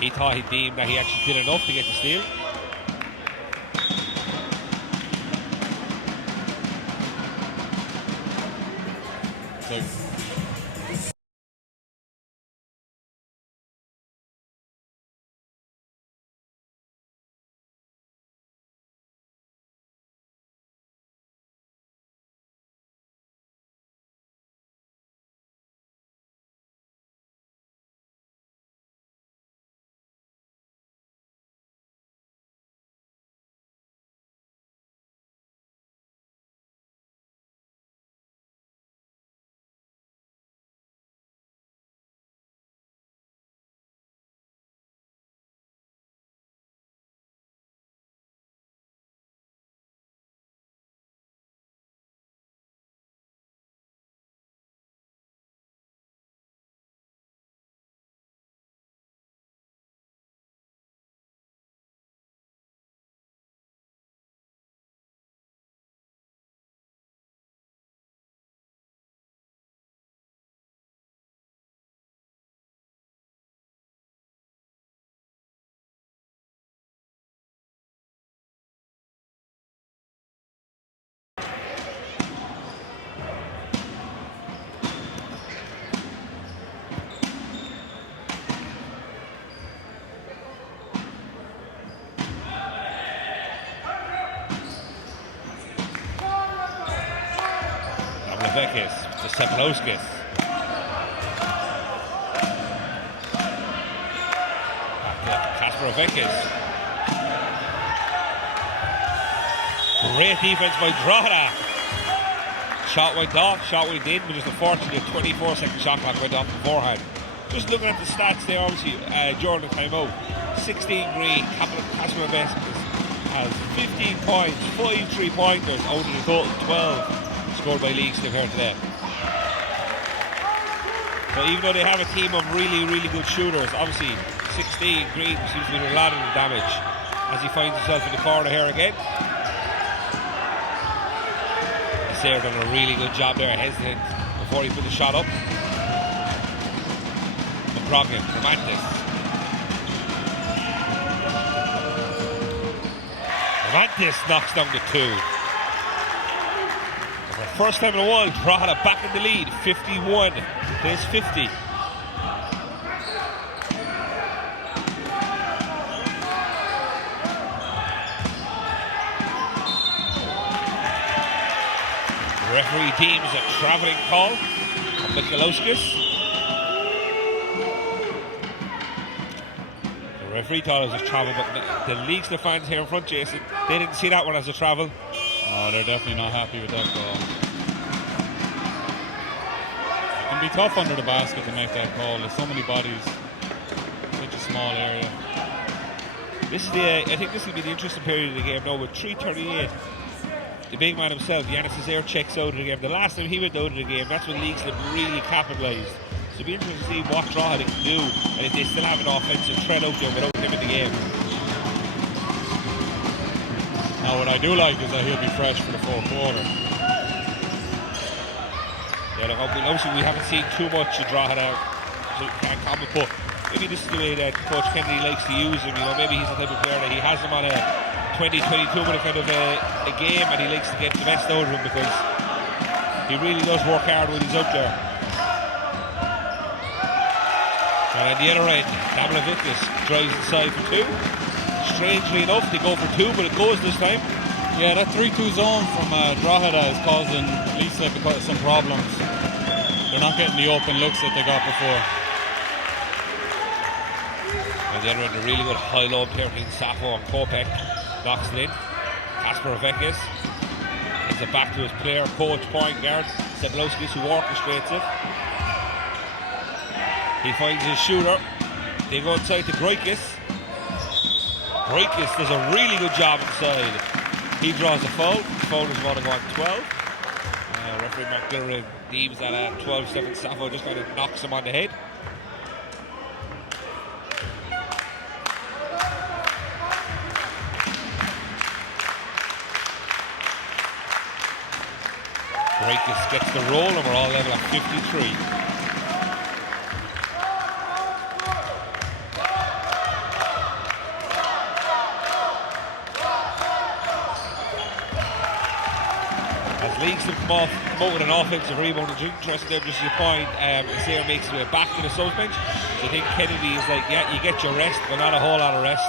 He thought he deemed that he actually did enough to get the steal. Vekis to Sapolowskis. Kasper Vekis. Great defense by Drogheda. Shot went off, shot went in, but just unfortunately a 24-second shot clock went off beforehand. Just looking at the stats there, obviously, during the timeout. 16 green, Kasper Vekis has 15 points, 5 3-pointers out of the total 12. Scored by Leixlip here today. So even though they have a team of really, really good shooters, obviously 16, Green seems to be doing a lot of the damage as he finds himself in the corner here again. Sayre done a really good job there, hesitant before he put the shot up. McCrogan, Romantis. Romantis knocks down the 2. First time in a while, Drogheda back in the lead, 51 plays 50. The referee deems a travelling call on Mikalowskis. The referee thought it was a travel, but the Leixlip fans here in front, Jason, they didn't see that one as a travel. No, they're definitely not happy with that call. It can be tough under the basket to make that call. There's so many bodies, such a small area. I think this will be the interesting period of the game now with 3:38. The big man himself, Yanis Azair, checks out of the game. The last time he went out of the game, that's when Leixlip really capitalised. So it'll be interesting to see what Drogheda can do and if they still have an offensive threat out there without him in the game. Now what I do like is that he'll be fresh for the fourth quarter. Yeah, look, obviously we haven't seen too much of Drogheda, so we can't comment, but maybe this is the way that Coach Kennedy likes to use him. Maybe he's the type of player that he has him on a 20-22 minute kind of a game, and he likes to get the best out of him because he really does work hard when he's out there. And at the other end, Damlavitis drives inside for two. Strangely enough, they go for two, but it goes this time. Yeah, that 3-2 zone from Drogheda is causing Leixlip some problems. They're not getting the open looks that they got before. And the other end, a really good high low player between Safo and Kopek. Knocks it in. Kasper Vekes gives it back to his player, coach, point guard, Sedlowskis, who orchestrates it. He finds his shooter. They go inside to Groikis. Groikis does a really good job inside. He draws a foul. The foul is about to go on 12. Referee McGilliran deems that 12-7 Safo just kind of knocks him on the head. Groikis gets the roll and we're all level at 53. Leixlip come out with an offensive rebound. And interesting there, just your point, Azair makes his way back to the subs bench. So I think Kennedy is like, yeah, you get your rest, but not a whole lot of rest.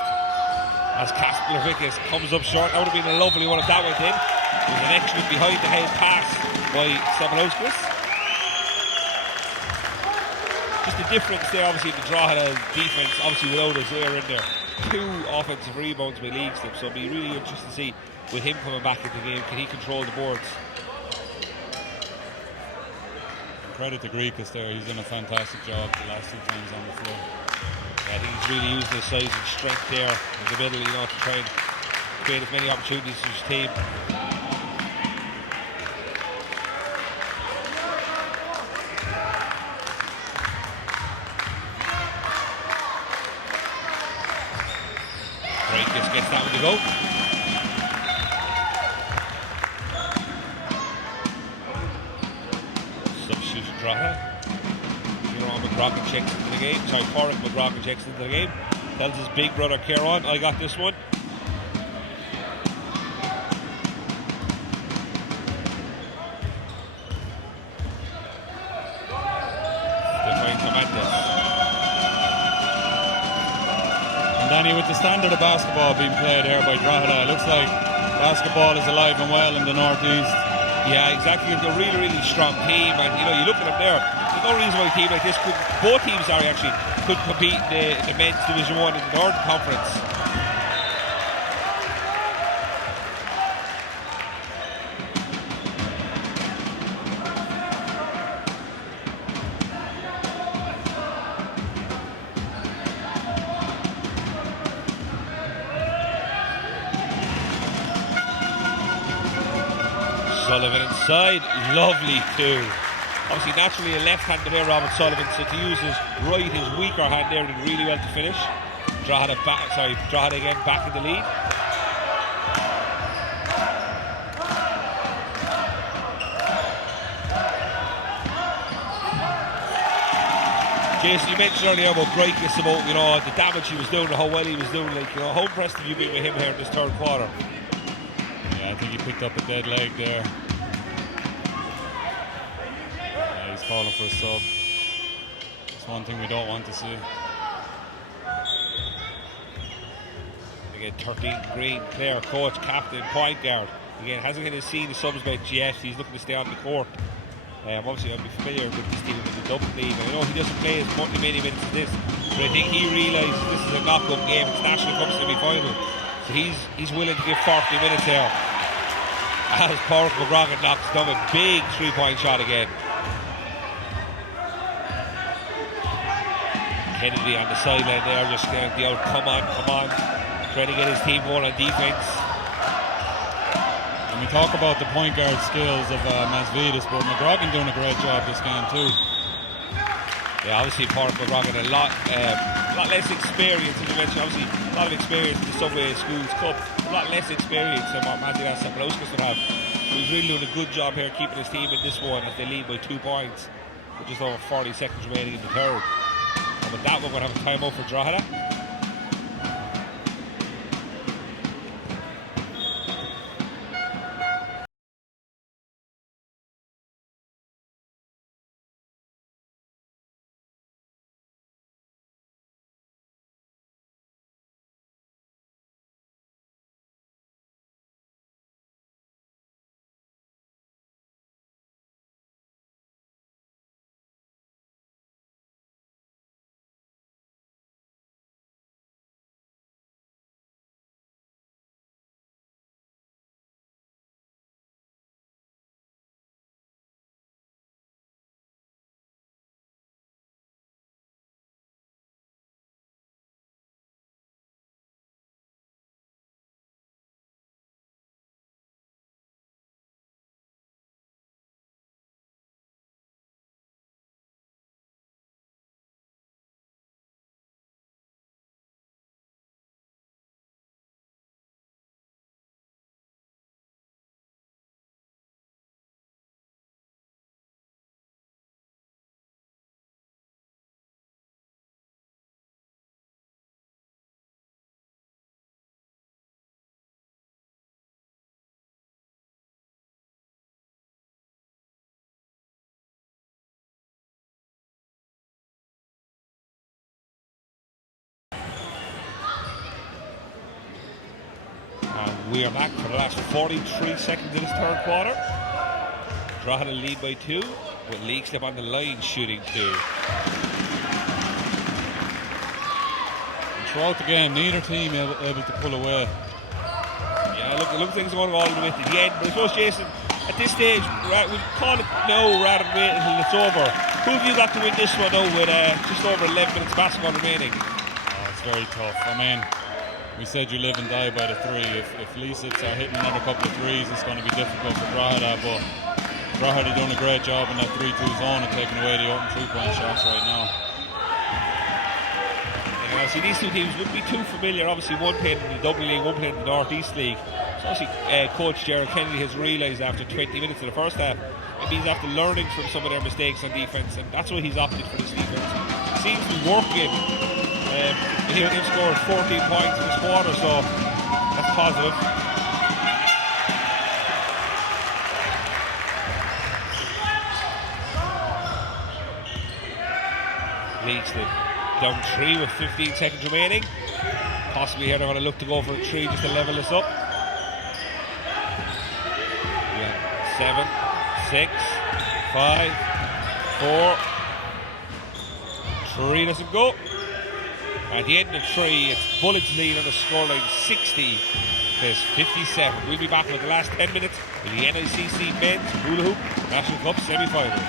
As Kasper Vekes comes up short. That would have been a lovely one if that went in. There's an excellent behind the head pass by Sedlowskis. Just the difference there, obviously, in the Drogheda defense, obviously without Azair in there. 2 offensive rebounds by Leixlip, so it'll be really interesting to see with him coming back into the game, can he control the boards? Credit to Greekis there, he's done a fantastic job the last 2 times on the floor. Yeah, I think he's really used his size and strength there in the middle, to try and create as many opportunities for his team. Greikis gets that one to go. McGraughan checks into the game. Corrick McGraughan checks into the game. Tells his big brother Kieran, I got this one. And Danny, with the standard of basketball being played here by Drogheda, it looks like basketball is alive and well in the northeast. Yeah, exactly. It's a really, really strong team, and you look at them there. There's no reason why a team like this could. Both teams could compete in the men's Division 1 in the Northern Conference. Sullivan inside, lovely too. Obviously, naturally a left-hander there, Robert Sullivan, so to use his weaker hand there, did really well to finish. Drogheda again back in the lead. Jason, you mentioned earlier about Greikis, about the damage he was doing, how well he was doing. How impressed have you been with him here in this third quarter? Yeah, I think he picked up a dead leg there. Yeah, he's calling for a sub. It's one thing we don't want to see. Again, 13 Green, player, coach, captain, point guard. Again, hasn't really seen the subs bench yet. He's looking to stay on the court. Obviously, I'll be familiar with this team with the double lead. I know he doesn't play as many minutes as this, But I think he realises this is a knock-up game. It's National Cup semi-final. So he's willing to give 40 minutes there. As Paul McGrogan knocks down a big 3-point shot again. Kennedy on the sideline there, just going the old come on, trying to get his team going on defence. And we talk about the point guard skills of Masvidis, but McGrogan doing a great job this game too. Yeah, obviously Paul McGrogan a lot less experience, as you mentioned. Obviously a lot of experience in the Subway Schools Cup, a lot less experience than what Masvidis Saproskas would have. He's really doing a good job here keeping his team in this one as they lead by 2 points with just over 40 seconds remaining in the third. And with that, we're going to have a timeout for Drogheda. We are back for the last 43 seconds of this third quarter. Drogheda lead by 2, with Leixlip on the line shooting 2. And throughout the game, neither team able to pull away. Yeah, look things are going all the way to the end. But I suppose, Jason, at this stage, we'll call it now rather than wait until it's over. Who have you got to win this one now with just over 11 minutes basketball remaining? Oh, it's very tough. I mean, we said you live and die by the 3. If Leixlip are hitting another couple of threes, it's going to be difficult for Drogheda. But Drogheda doing a great job in that 3-2 zone and taking away the open 3-point shots right now. Yeah, see, these two teams wouldn't be too familiar. Obviously, one playing in the Dublin League, one playing in the North East League. So obviously, Coach Gerald Kennedy has realised after 20 minutes of the first half, maybe he's after learning from some of their mistakes on defence, and that's why he's opted for this defence. It seems to be working. They've scored 14 points in this quarter, so that's positive. Leixlip down 3 with 15 seconds remaining. Possibly here they're going to look to go for a 3 just to level this up. 7, 6, 5, 4, 3 doesn't go. At the end of 3, it's Bullets lead on the scoreline 60-57. We'll be back with the last 10 minutes in the NICC Men's Hula Hoop National Cup semi-final.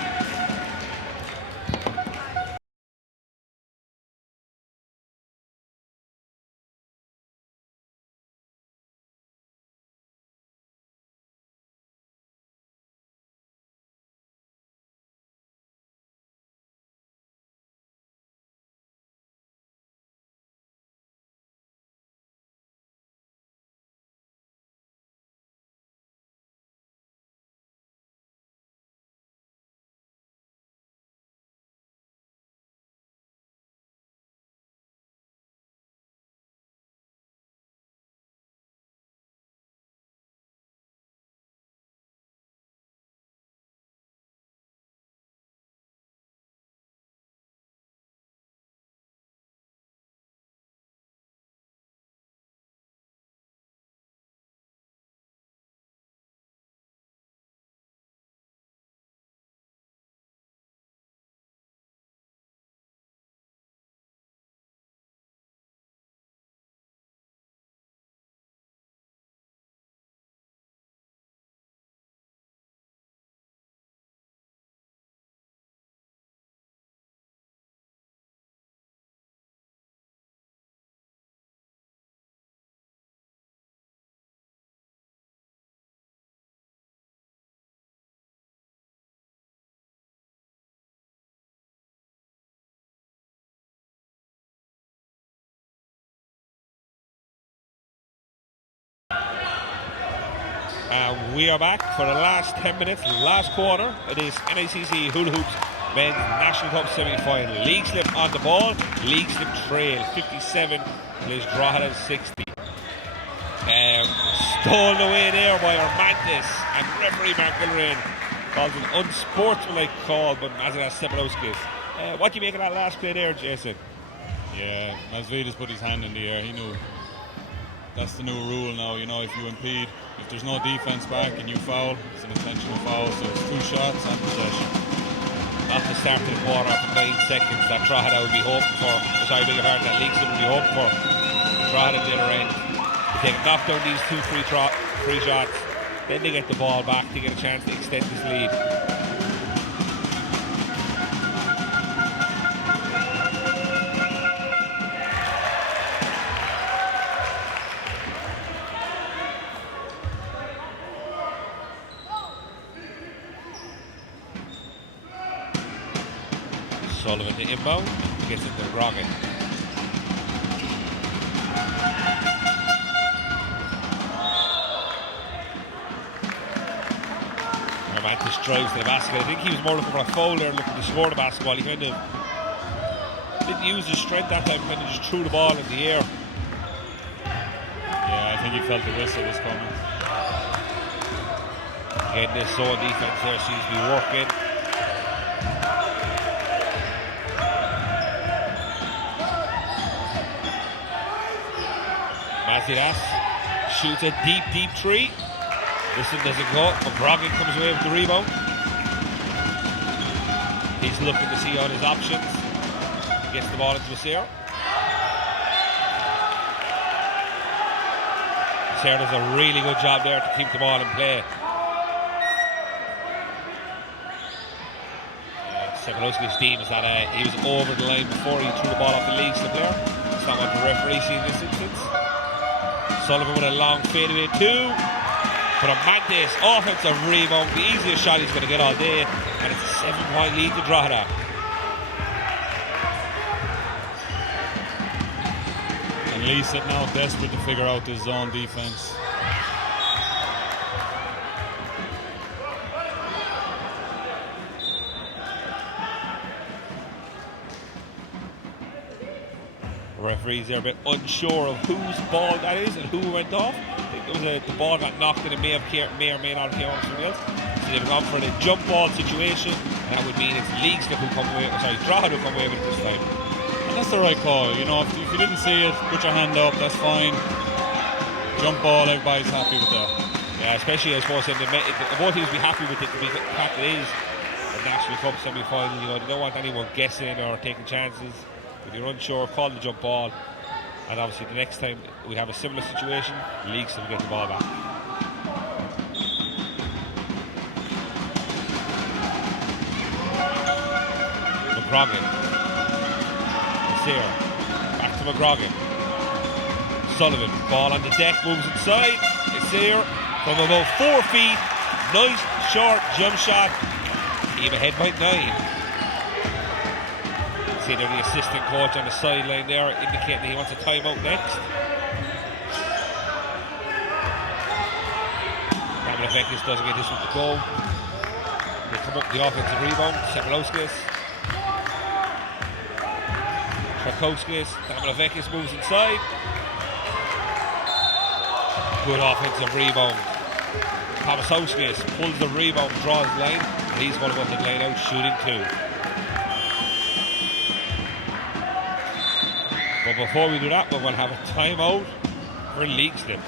And we are back for the last 10 minutes, last quarter of this NICC Hula Hoops Men's National Cup semi-final. Leixlip on the ball. Leixlip trail 57, plays Drogheda 60. Stolen away there by Armantis, and referee Mark Gilrain calls an unsportsmanlike call, but Mazidas Stepanowskis. What do you make of that last play there, Jason? Yeah, Masvidis put his hand in the air. He knew. That's the new rule now. You know, if you impede, if there's no defense back and you foul, it's an intentional foul. So it's 2 shots and possession. Not the start of the quarter after 9 seconds that Drogheda would be hoping for. Sorry, big apart that Leixlip would be hoping for. Drogheda the other end. They can knock down these 2 free shots. Then they get the ball back to get a chance to extend this lead. Sullivan to inbound, gets it to Grogan. Romantis drives to the basket. I think he was more looking for a foul there, looking to score the basketball. He kind of didn't use his strength that time, kind of just threw the ball in the air. Yeah, I think he felt the whistle was coming. Again, this zone defense there seems to be working. Mazidas shoots a deep 3. This one doesn't go, but Grogan comes away with the rebound. He's looking to see all his options. Gets the ball into Sarah. Sarah does a really good job there to keep the ball in play. Stepanowski's team is that he was over the line before he threw the ball off the Leixlip there. That's not what the referee sees in this instance. Sullivan with a long fadeaway 2. But Armantis, offensive rebound, the easiest shot he's going to get all day, and it's a 7-point lead to Drogheda. And Leixlip now desperate to figure out his zone defense. The referees are a bit unsure of whose ball that is and who went off. I think it was the ball got knocked and it may or may not have came off somebody else. So they've gone for the jump ball situation, and that would mean it's Leixlip who come away, Drogheda who come away with it this time. And that's the right call. You know, if you didn't see it, put your hand up, that's fine. Jump ball, everybody's happy with that. Yeah, especially I suppose both teams be happy with it. The fact it is a National Cup semi-final. You know, they don't want anyone guessing or taking chances. If you're unsure, call the jump ball, and obviously the next time we have a similar situation, Leixlip will get the ball back. McGrogan, Sarah, back to McGrogan. Sullivan, ball on the deck, moves inside. It's there from about 4 feet. Nice short jump shot. Team ahead by 9. See there the assistant coach on the sideline there indicating that he wants a timeout next. Kamilafekis doesn't get this one to go. They come up with the offensive rebound. Stepanowskis. Trakowskis. Kamilafekis moves inside. Good offensive rebound. Pamasowskis pulls the rebound, draws the line, and he's going to go to the line out shooting 2. But before we do that, we're going to have a timeout for Leixlip.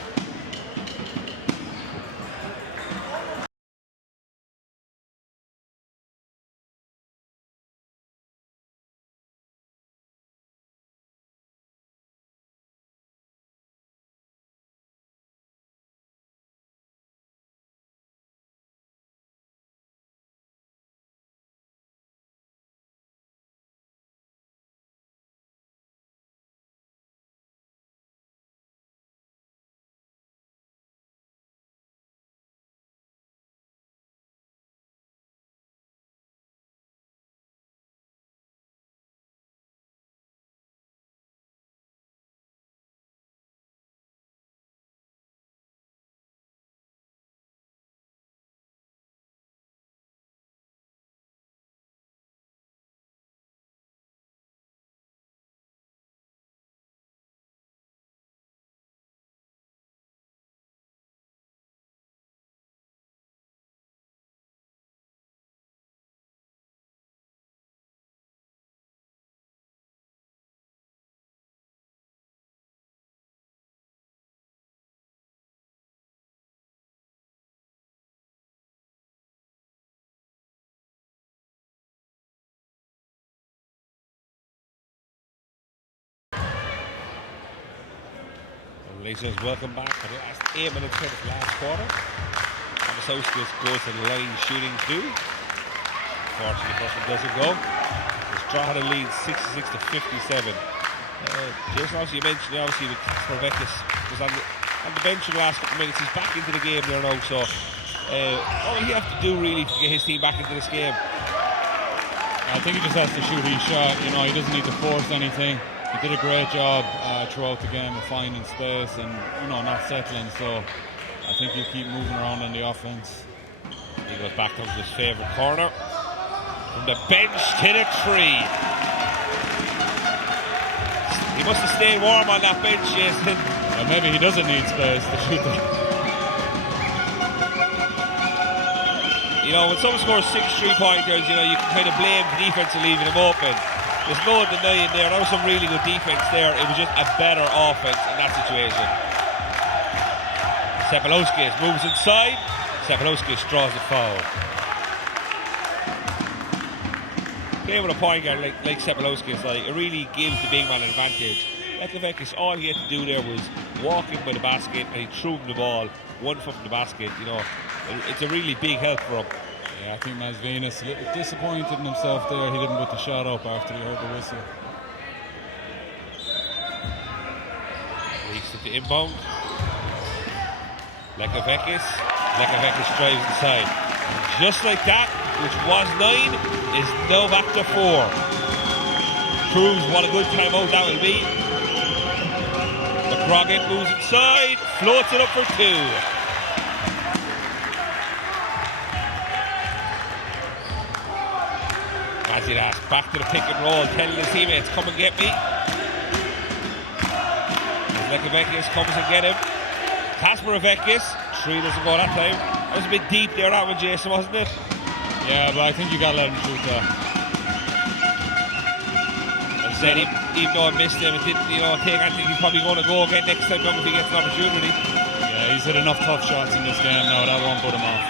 Leixlip welcome back for the last 8 minutes of the last quarter. Zalgiris goes to the line shooting too. Unfortunately, the first one doesn't go. Drogheda leads 66 to 57. Jason, obviously you mentioned obviously with Sporvekis was on the bench for the last couple of minutes. He's back into the game there now, so what will he have to do really to get his team back into this game? I think he just has to shoot his shot. You know, he doesn't need to force anything. He did a great job throughout the game of finding space and, you know, not settling. So I think he'll keep moving around on the offense. He goes back to his favourite corner. From the bench to the tree. He must have stayed warm on that bench, Jason. Well, maybe he doesn't need space to shoot them. You know, when someone scores 6 3-pointers, you know, you can kind of blame the defense for leaving them open. There's no denying there was some really good defense there. It was just a better offense in that situation. Sepalowskis moves inside. Sepalowskis draws the foul. Playing with a point guard like Sepalowskis, it really gives the big man an advantage. Leixlip, all he had to do there was walk in by the basket and he threw him the ball 1 foot from the basket. You know, it's a really big help for him. Yeah, I think Venus a little disappointed in himself there. He didn't put the shot up after he heard the whistle. Leaks at the inbound. Leixlip drives inside. And just like that, which was 9, is now back to 4. Proves what a good timeout that will be. McCroggin moves inside, floats it up for 2. Zalgiris back to the pick and roll, telling his teammates, come and get me. Leixlip comes and get him. Kasparovekis, 3 doesn't go that time. That was a bit deep there, that one, Jason, wasn't it? Yeah, but I think you gotta let him shoot that. As I said, even though I missed him, it didn't, take anything. He's probably going to go again next time if he gets an opportunity. Yeah, he's hit enough tough shots in this game now, that won't put him off.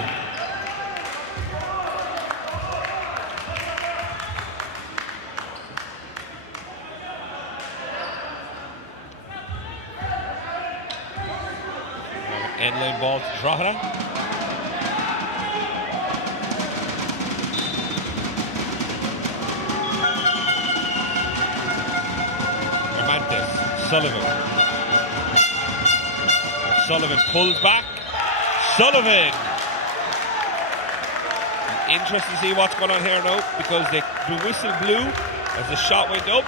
End-line ball to Drogheda. Sullivan pulls back. Sullivan! Interesting to see what's going on here now, because the whistle blew as the shot went up.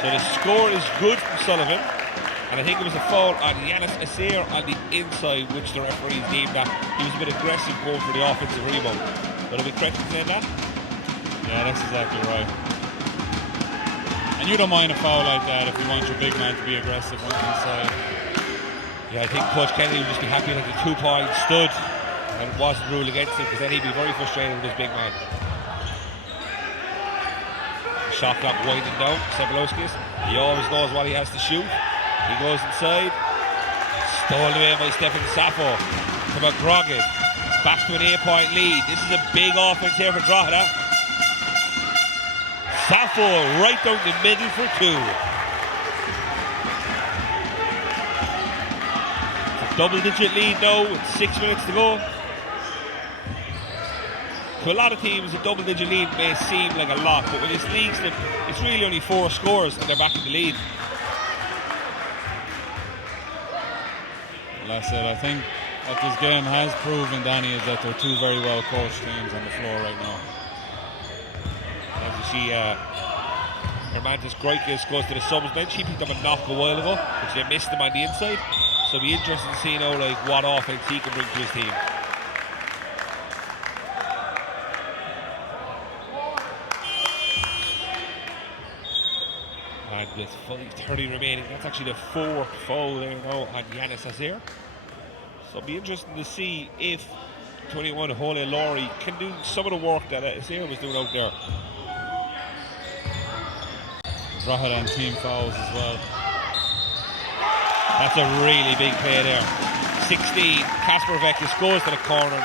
So the score is good from Sullivan, and I think it was a foul on Yanis Asir on the inside, which the referees deemed that he was a bit aggressive going for the offensive rebound. Would I be correct in saying that? Yeah, that's exactly right. And you don't mind a foul like that if you want your big man to be aggressive on the inside. Yeah, I think Coach Kennedy would just be happy that the 2 points stood and wasn't ruled against him, because then he'd be very frustrated with his big man. Shot clock winding down. Sepalowskis, he always knows what he has to shoot. He goes inside. Stolen away by Stefan Sappho to McCroggin. Back to an 8-point lead. This is a big offense here for Drogheda. Sappho right down the middle for 2. It's a double-digit lead now with 6 minutes to go. To a lot of teams, a double-digit lead may seem like a lot, but when it's leagues, it's really only 4 scores and they're back in the lead. Well, I said, I think what this game has proven, Danny, is that they're 2 very well-coached teams on the floor right now. As you see, Hermantis Groikis goes to the subs bench. He picked up a knock a while ago, which they missed him on the inside. So it'll be interesting to see now what offense he can bring to his team. And with fully 30 remaining, that's actually the 4th foul there now on Yanis Asir. So it'll be interesting to see if 21 Hole Laurie can do some of the work that Asir was doing out there. Drogheda and team fouls as well. That's a really big play there. 16, Kasparovekis goes to the corner.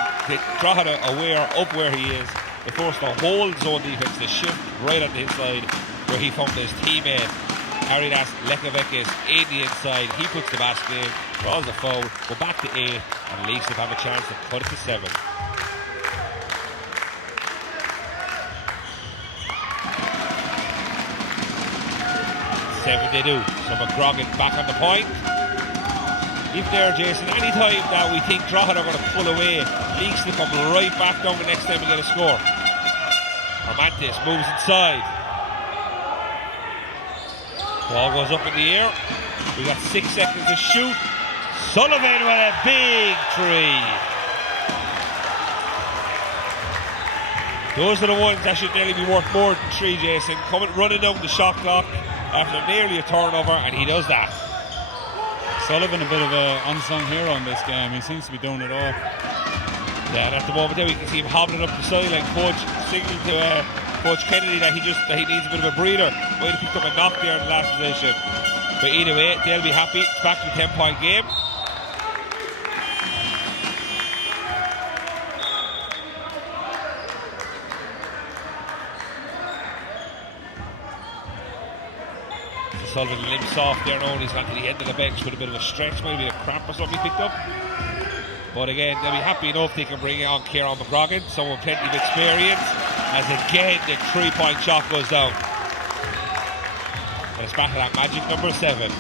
Drogheda aware of where he is. They force the whole zone defense to shift right on the inside. where he found his teammate Aridas Lekavekis in the inside. He puts the basket in, draws the foul, go back to 8, and Leixlip have a chance to cut it to 7. They do. So McGrogan back on the point. Even there, Jason, any time that we think Drogheda are going to pull away, Leixlip come right back down the next time we get a score. Armantis moves inside. Ball goes up in the air. We got 6 seconds to shoot. Sullivan with a big 3. Those are the ones that should nearly be worth more than 3, Jason. Coming running down the shot clock after nearly a turnover, and he does that. Sullivan a bit of an unsung hero in this game. He seems to be doing it all. Yeah, and at the moment there we can see him hobbling up the sideline. Coach signaling to Coach Kennedy that he needs a bit of a breather. Might have picked up a knock there in the last position. But either way, they'll be happy. It's back to a 10-point game. Sullivan limps off there now, and he's gone to the end of the bench with a bit of a stretch, maybe a cramp or something he picked up. But again, they'll be happy enough they can bring on Kieran McGrogan, someone with plenty of experience, as again the 3-point shot goes down. And it's back to that magic number 7.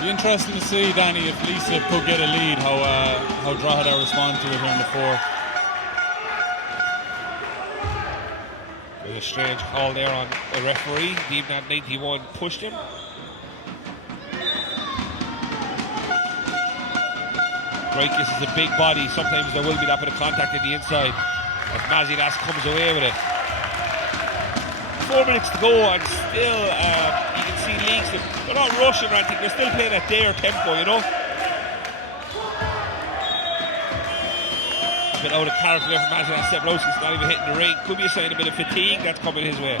Be interesting to see, Danny, if Leixlip could get a lead, how Drogheda respond to it here in the 4th. There's a strange call there on the referee, deemed that 91 pushed him. This is a big body. Sometimes there will be that bit of contact in the inside as Mazidas comes away with it. 4 minutes to go, and still you can see Leixlip, they're not rushing or anything, they're still playing at their tempo, you know. A bit out of character there from Mazidas. Sebrowski's not even hitting the ring. Could be a sign of a bit of fatigue that's coming his way.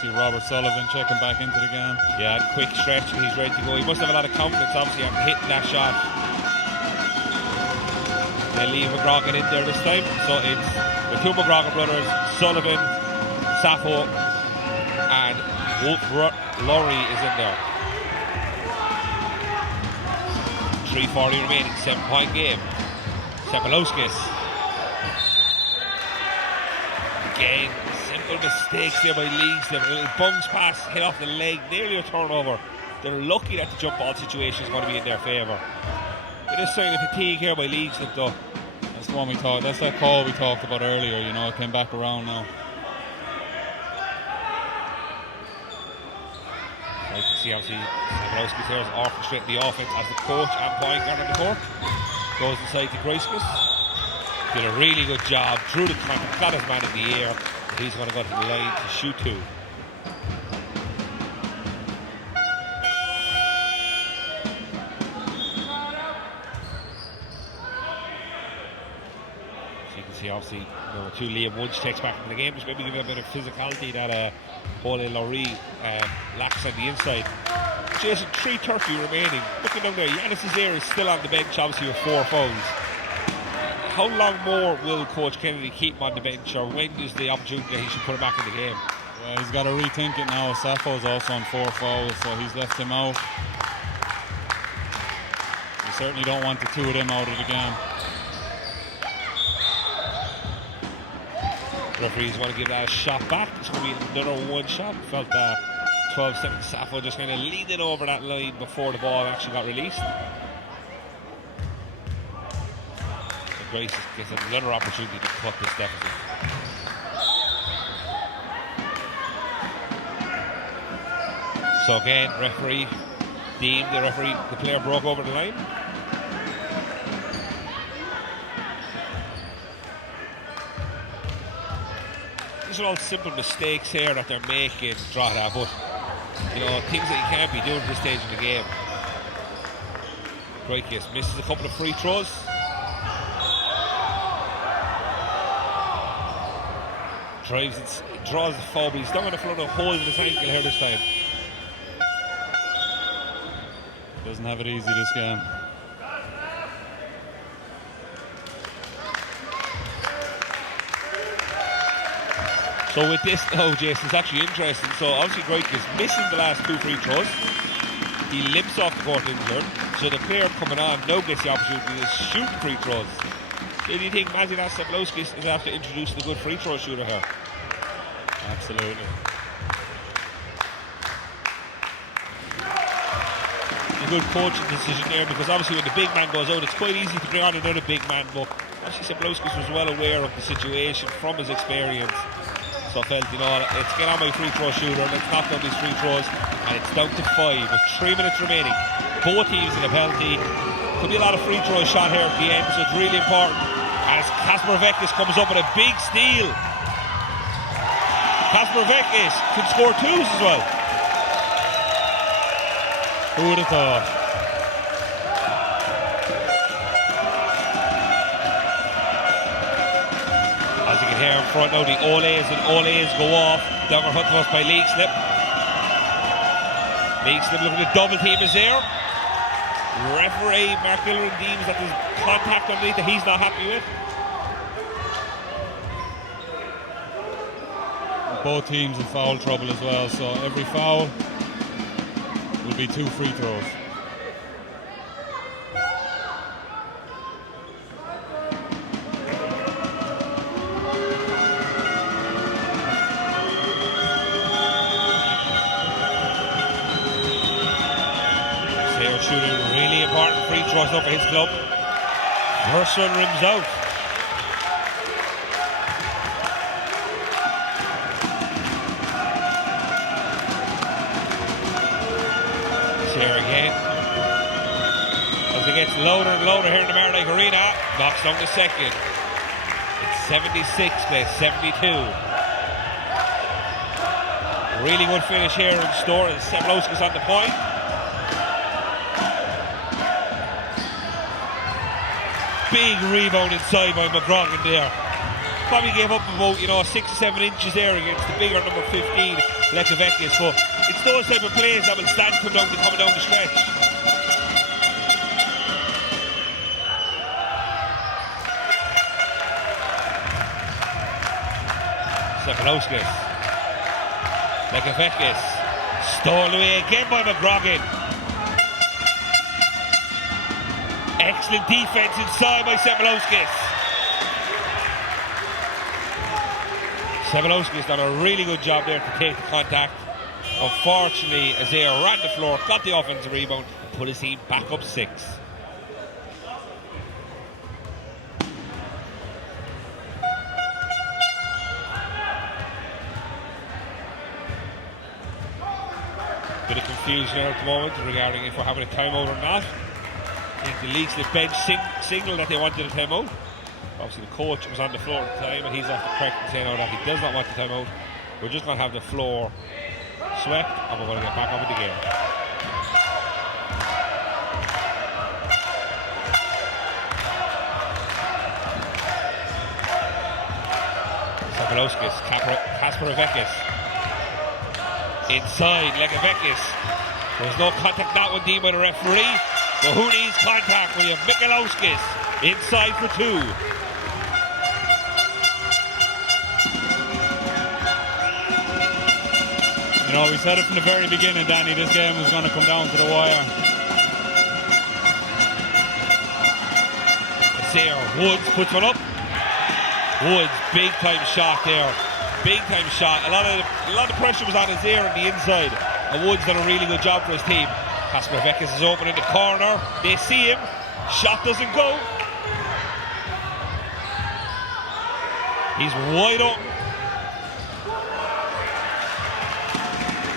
See Robert Sullivan checking back into the game. Yeah, quick stretch and he's ready to go. He must have a lot of confidence, obviously, on hitting that shot. They'll leave McGrogan in there this time. So it's the 2 McGrogan brothers, Sullivan, Sappho, and Laurie is in there. 3:40 remaining, 7-point game. Sepalowskis. Again, simple mistakes there by Leixlip. A little bounce pass, hit off the leg, nearly a turnover. They're lucky that the jump ball situation is going to be in their favour. It is sign of fatigue here by Leixlip though. That's the one we thought. That's that call we talked about earlier. You know, it came back around now. You can see obviously Sepalowskis here is orchestrating the offense as the coach and point guard on the court. Goes inside to Groiskus. Did a really good job, through the contact, got his man in the air. He's going to go to the line to shoot 2. So you can see obviously number 2 Liam Woods takes back into the game, which maybe give a bit of physicality that Ole Laurie lacks on the inside. Jason, 3:30 remaining. Looking down there, Yanis Azair is still on the bench, obviously with 4 fouls. How long more will Coach Kennedy keep him on the bench, or when is the opportunity that he should put him back in the game? Well, he's got to rethink it now. Sappho's also on 4 fouls, so he's left him out. You certainly don't want the 2 of them out of the game. Referees want to give that a shot back. It's going to be another 1 shot. Felt 12 seconds. Sappho just kind of leaning over that line before the ball actually got released. Grace gets another opportunity to cut this deficit. So again, referee deemed the player broke over the line. These are all simple mistakes here that they're making, Drogheda, but you know, things that you can't be doing at this stage of the game. Grace misses a couple of free throws. Drives it, draws the foul, but he's not going to flood a hole in his ankle here this time. Doesn't have it easy this game. So with this now, Jason, it's actually interesting. So obviously Greg is missing the last 2 free throws. He limps off the court injured. So the player coming on now gets the opportunity to shoot free throws. So do you think Mazinas Sablowskis is after introducing a good free throw shooter here? Absolutely. A good coaching decision there, because obviously when the big man goes out, it's quite easy to bring on another big man, but actually Sablowskis was well aware of the situation from his experience. So I felt, let's get on my free throw shooter, let's knock down these free throws, and it's down to 5 with 3 minutes remaining. Both teams in a penalty. Could be a lot of free throws shot here at the end, so it's really important. As Kasper Vekis comes up with a big steal. Kasper Vekis can score 2s as well. Who would have thought? As you can hear in front now, the Olays go off. Dogger hut us by Leixlip. Leixlip looking to double team is there. Referee Mark Gillerin deems that there's contact underneath that he's not happy with. Both teams in foul trouble as well, so every foul will be 2 free throws. They're shooting really important free throws up for his club. First one rims out. There again. As it gets louder and louder here in the Marinake Arena, knocks down the second. It's 76 to 72. Really good finish here in store as Sablowskis on the point. Big rebound inside by McGrogan there. Probably gave up about 6 or 7 inches there against the bigger number 15 Leixlip, but it's those type of plays that will stand coming down the stretch. Sablowskis. Leixlip stole away again by McGrogan. Excellent defense inside by Sablowskis. Sablowskis done a really good job there to take the contact. Unfortunately, Azar ran the floor, got the offensive rebound, and put his team back up 6. Bit of confusion there at the moment regarding if we're having a timeout or not. I think the Leixlip bench signaled that they wanted a timeout. Obviously the coach was on the floor at the time and he's off the correct and saying that he does not want the timeout. We're just going to have the floor swept and we're going to get back on with the game. Sablowskis, Kasper Vekis. Inside, Leixlip. There's no contact that one deemed by the referee. But who needs contact when you have Mikulowskis inside for 2? We said it from the very beginning, Danny, this game was going to come down to the wire. It's there. Woods puts one up. Woods, big time shot there. Big time shot. A lot of pressure was on his ear on the inside. And Woods done a really good job for his team. Kasper Vekis is open in the corner. They see him. Shot doesn't go. He's wide open.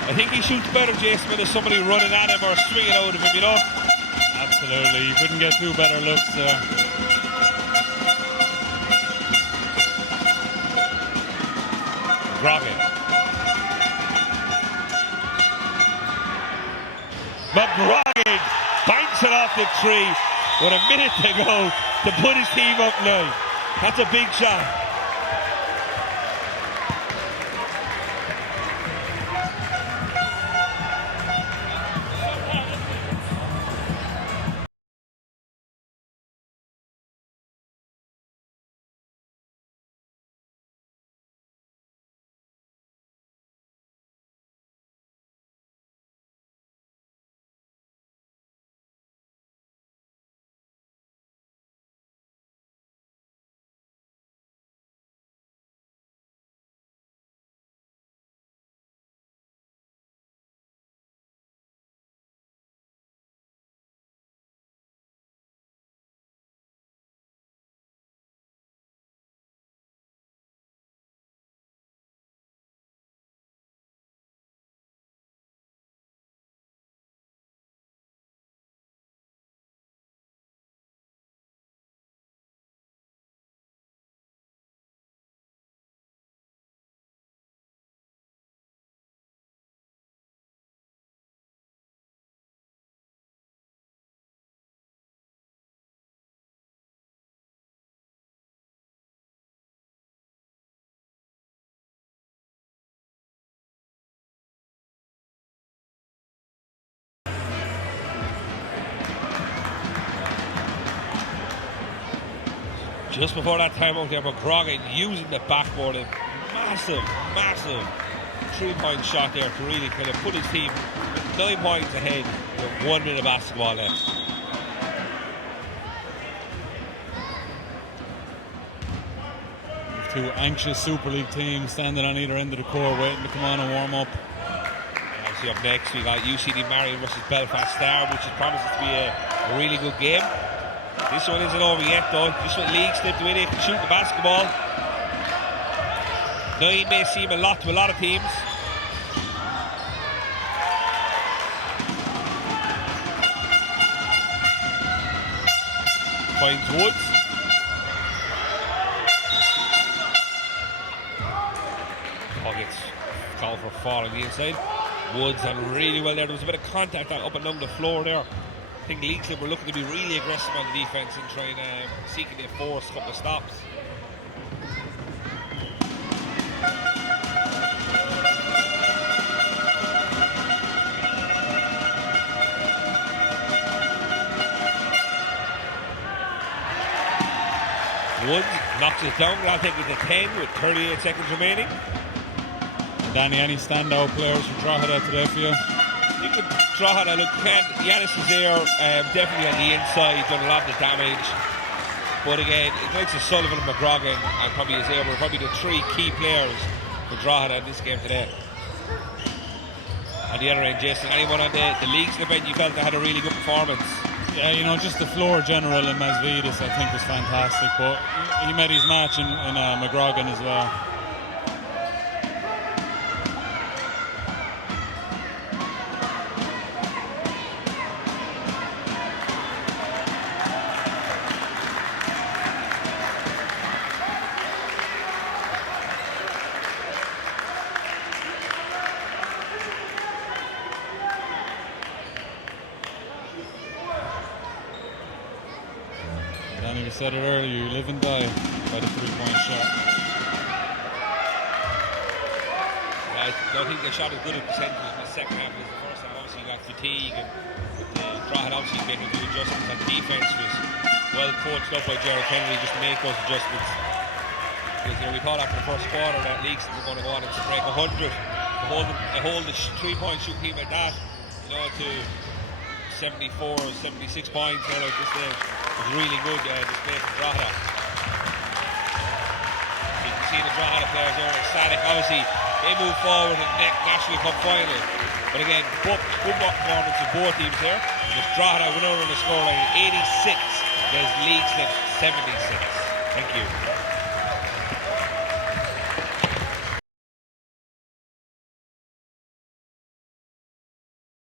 I think he shoots better, Jason, when there's somebody running at him or swinging out of him, Absolutely. You couldn't get 2 better looks there. McGrogan banks it off the tree with a minute to go to put his team up 9. That's a big shot. Just before that time out there, McGrogan using the backboard, a massive 3-point shot there to really kind of put his team 9 points ahead with 1 minute of basketball left. Two anxious Super League teams standing on either end of the court waiting to come on and warm up. Obviously up next we got UCD Marion versus Belfast Star, which promises to be a really good game. This one isn't over yet though. This one Leixlip the way they can shoot the basketball. 9 may seem a lot to a lot of teams. Finds Woods. Gets called for a fall on the inside. Woods done really well there. There was a bit of contact up and down the floor there. I think Leixlip were looking to be really aggressive on the defence and trying seeking to force a couple of stops. Woods knocks it down, but I'll take it to 10 with 38 seconds remaining. Danny, any standout players from Drogheda today for you? You could Drogheda, look, Yanis is there, definitely on the inside, done a lot of the damage. But again, it likes Sullivan and McGrogan and probably Isaiah were probably the 3 key players for Drogheda in this game today. On the other end, Jason, anyone on the leagues event you felt that had a really good performance? Yeah, you know, just the floor general in Masvidis I think was fantastic, but he made his match in McGrogan as well. Danny, we said it earlier, you live and die by the 3-point shot. I don't think they shot as good a percentage in the second half as the first half. Obviously you got fatigue and Drogheda obviously making a few adjustments on defence was well coached up by Gerald Kennedy just to make those adjustments. Because we thought after the first quarter that Leaks were going to go on and break 100. To hold the 3-point shooting team like that, you know, to 74 or 76 points there at this stage was really good display from Drogheda. You can see the Drogheda players are ecstatic. Obviously they move forward in the National Cup final, but again good performance of both teams here. There's Drogheda winner on the scoreline 86, there's Leixlip 76. Thank you.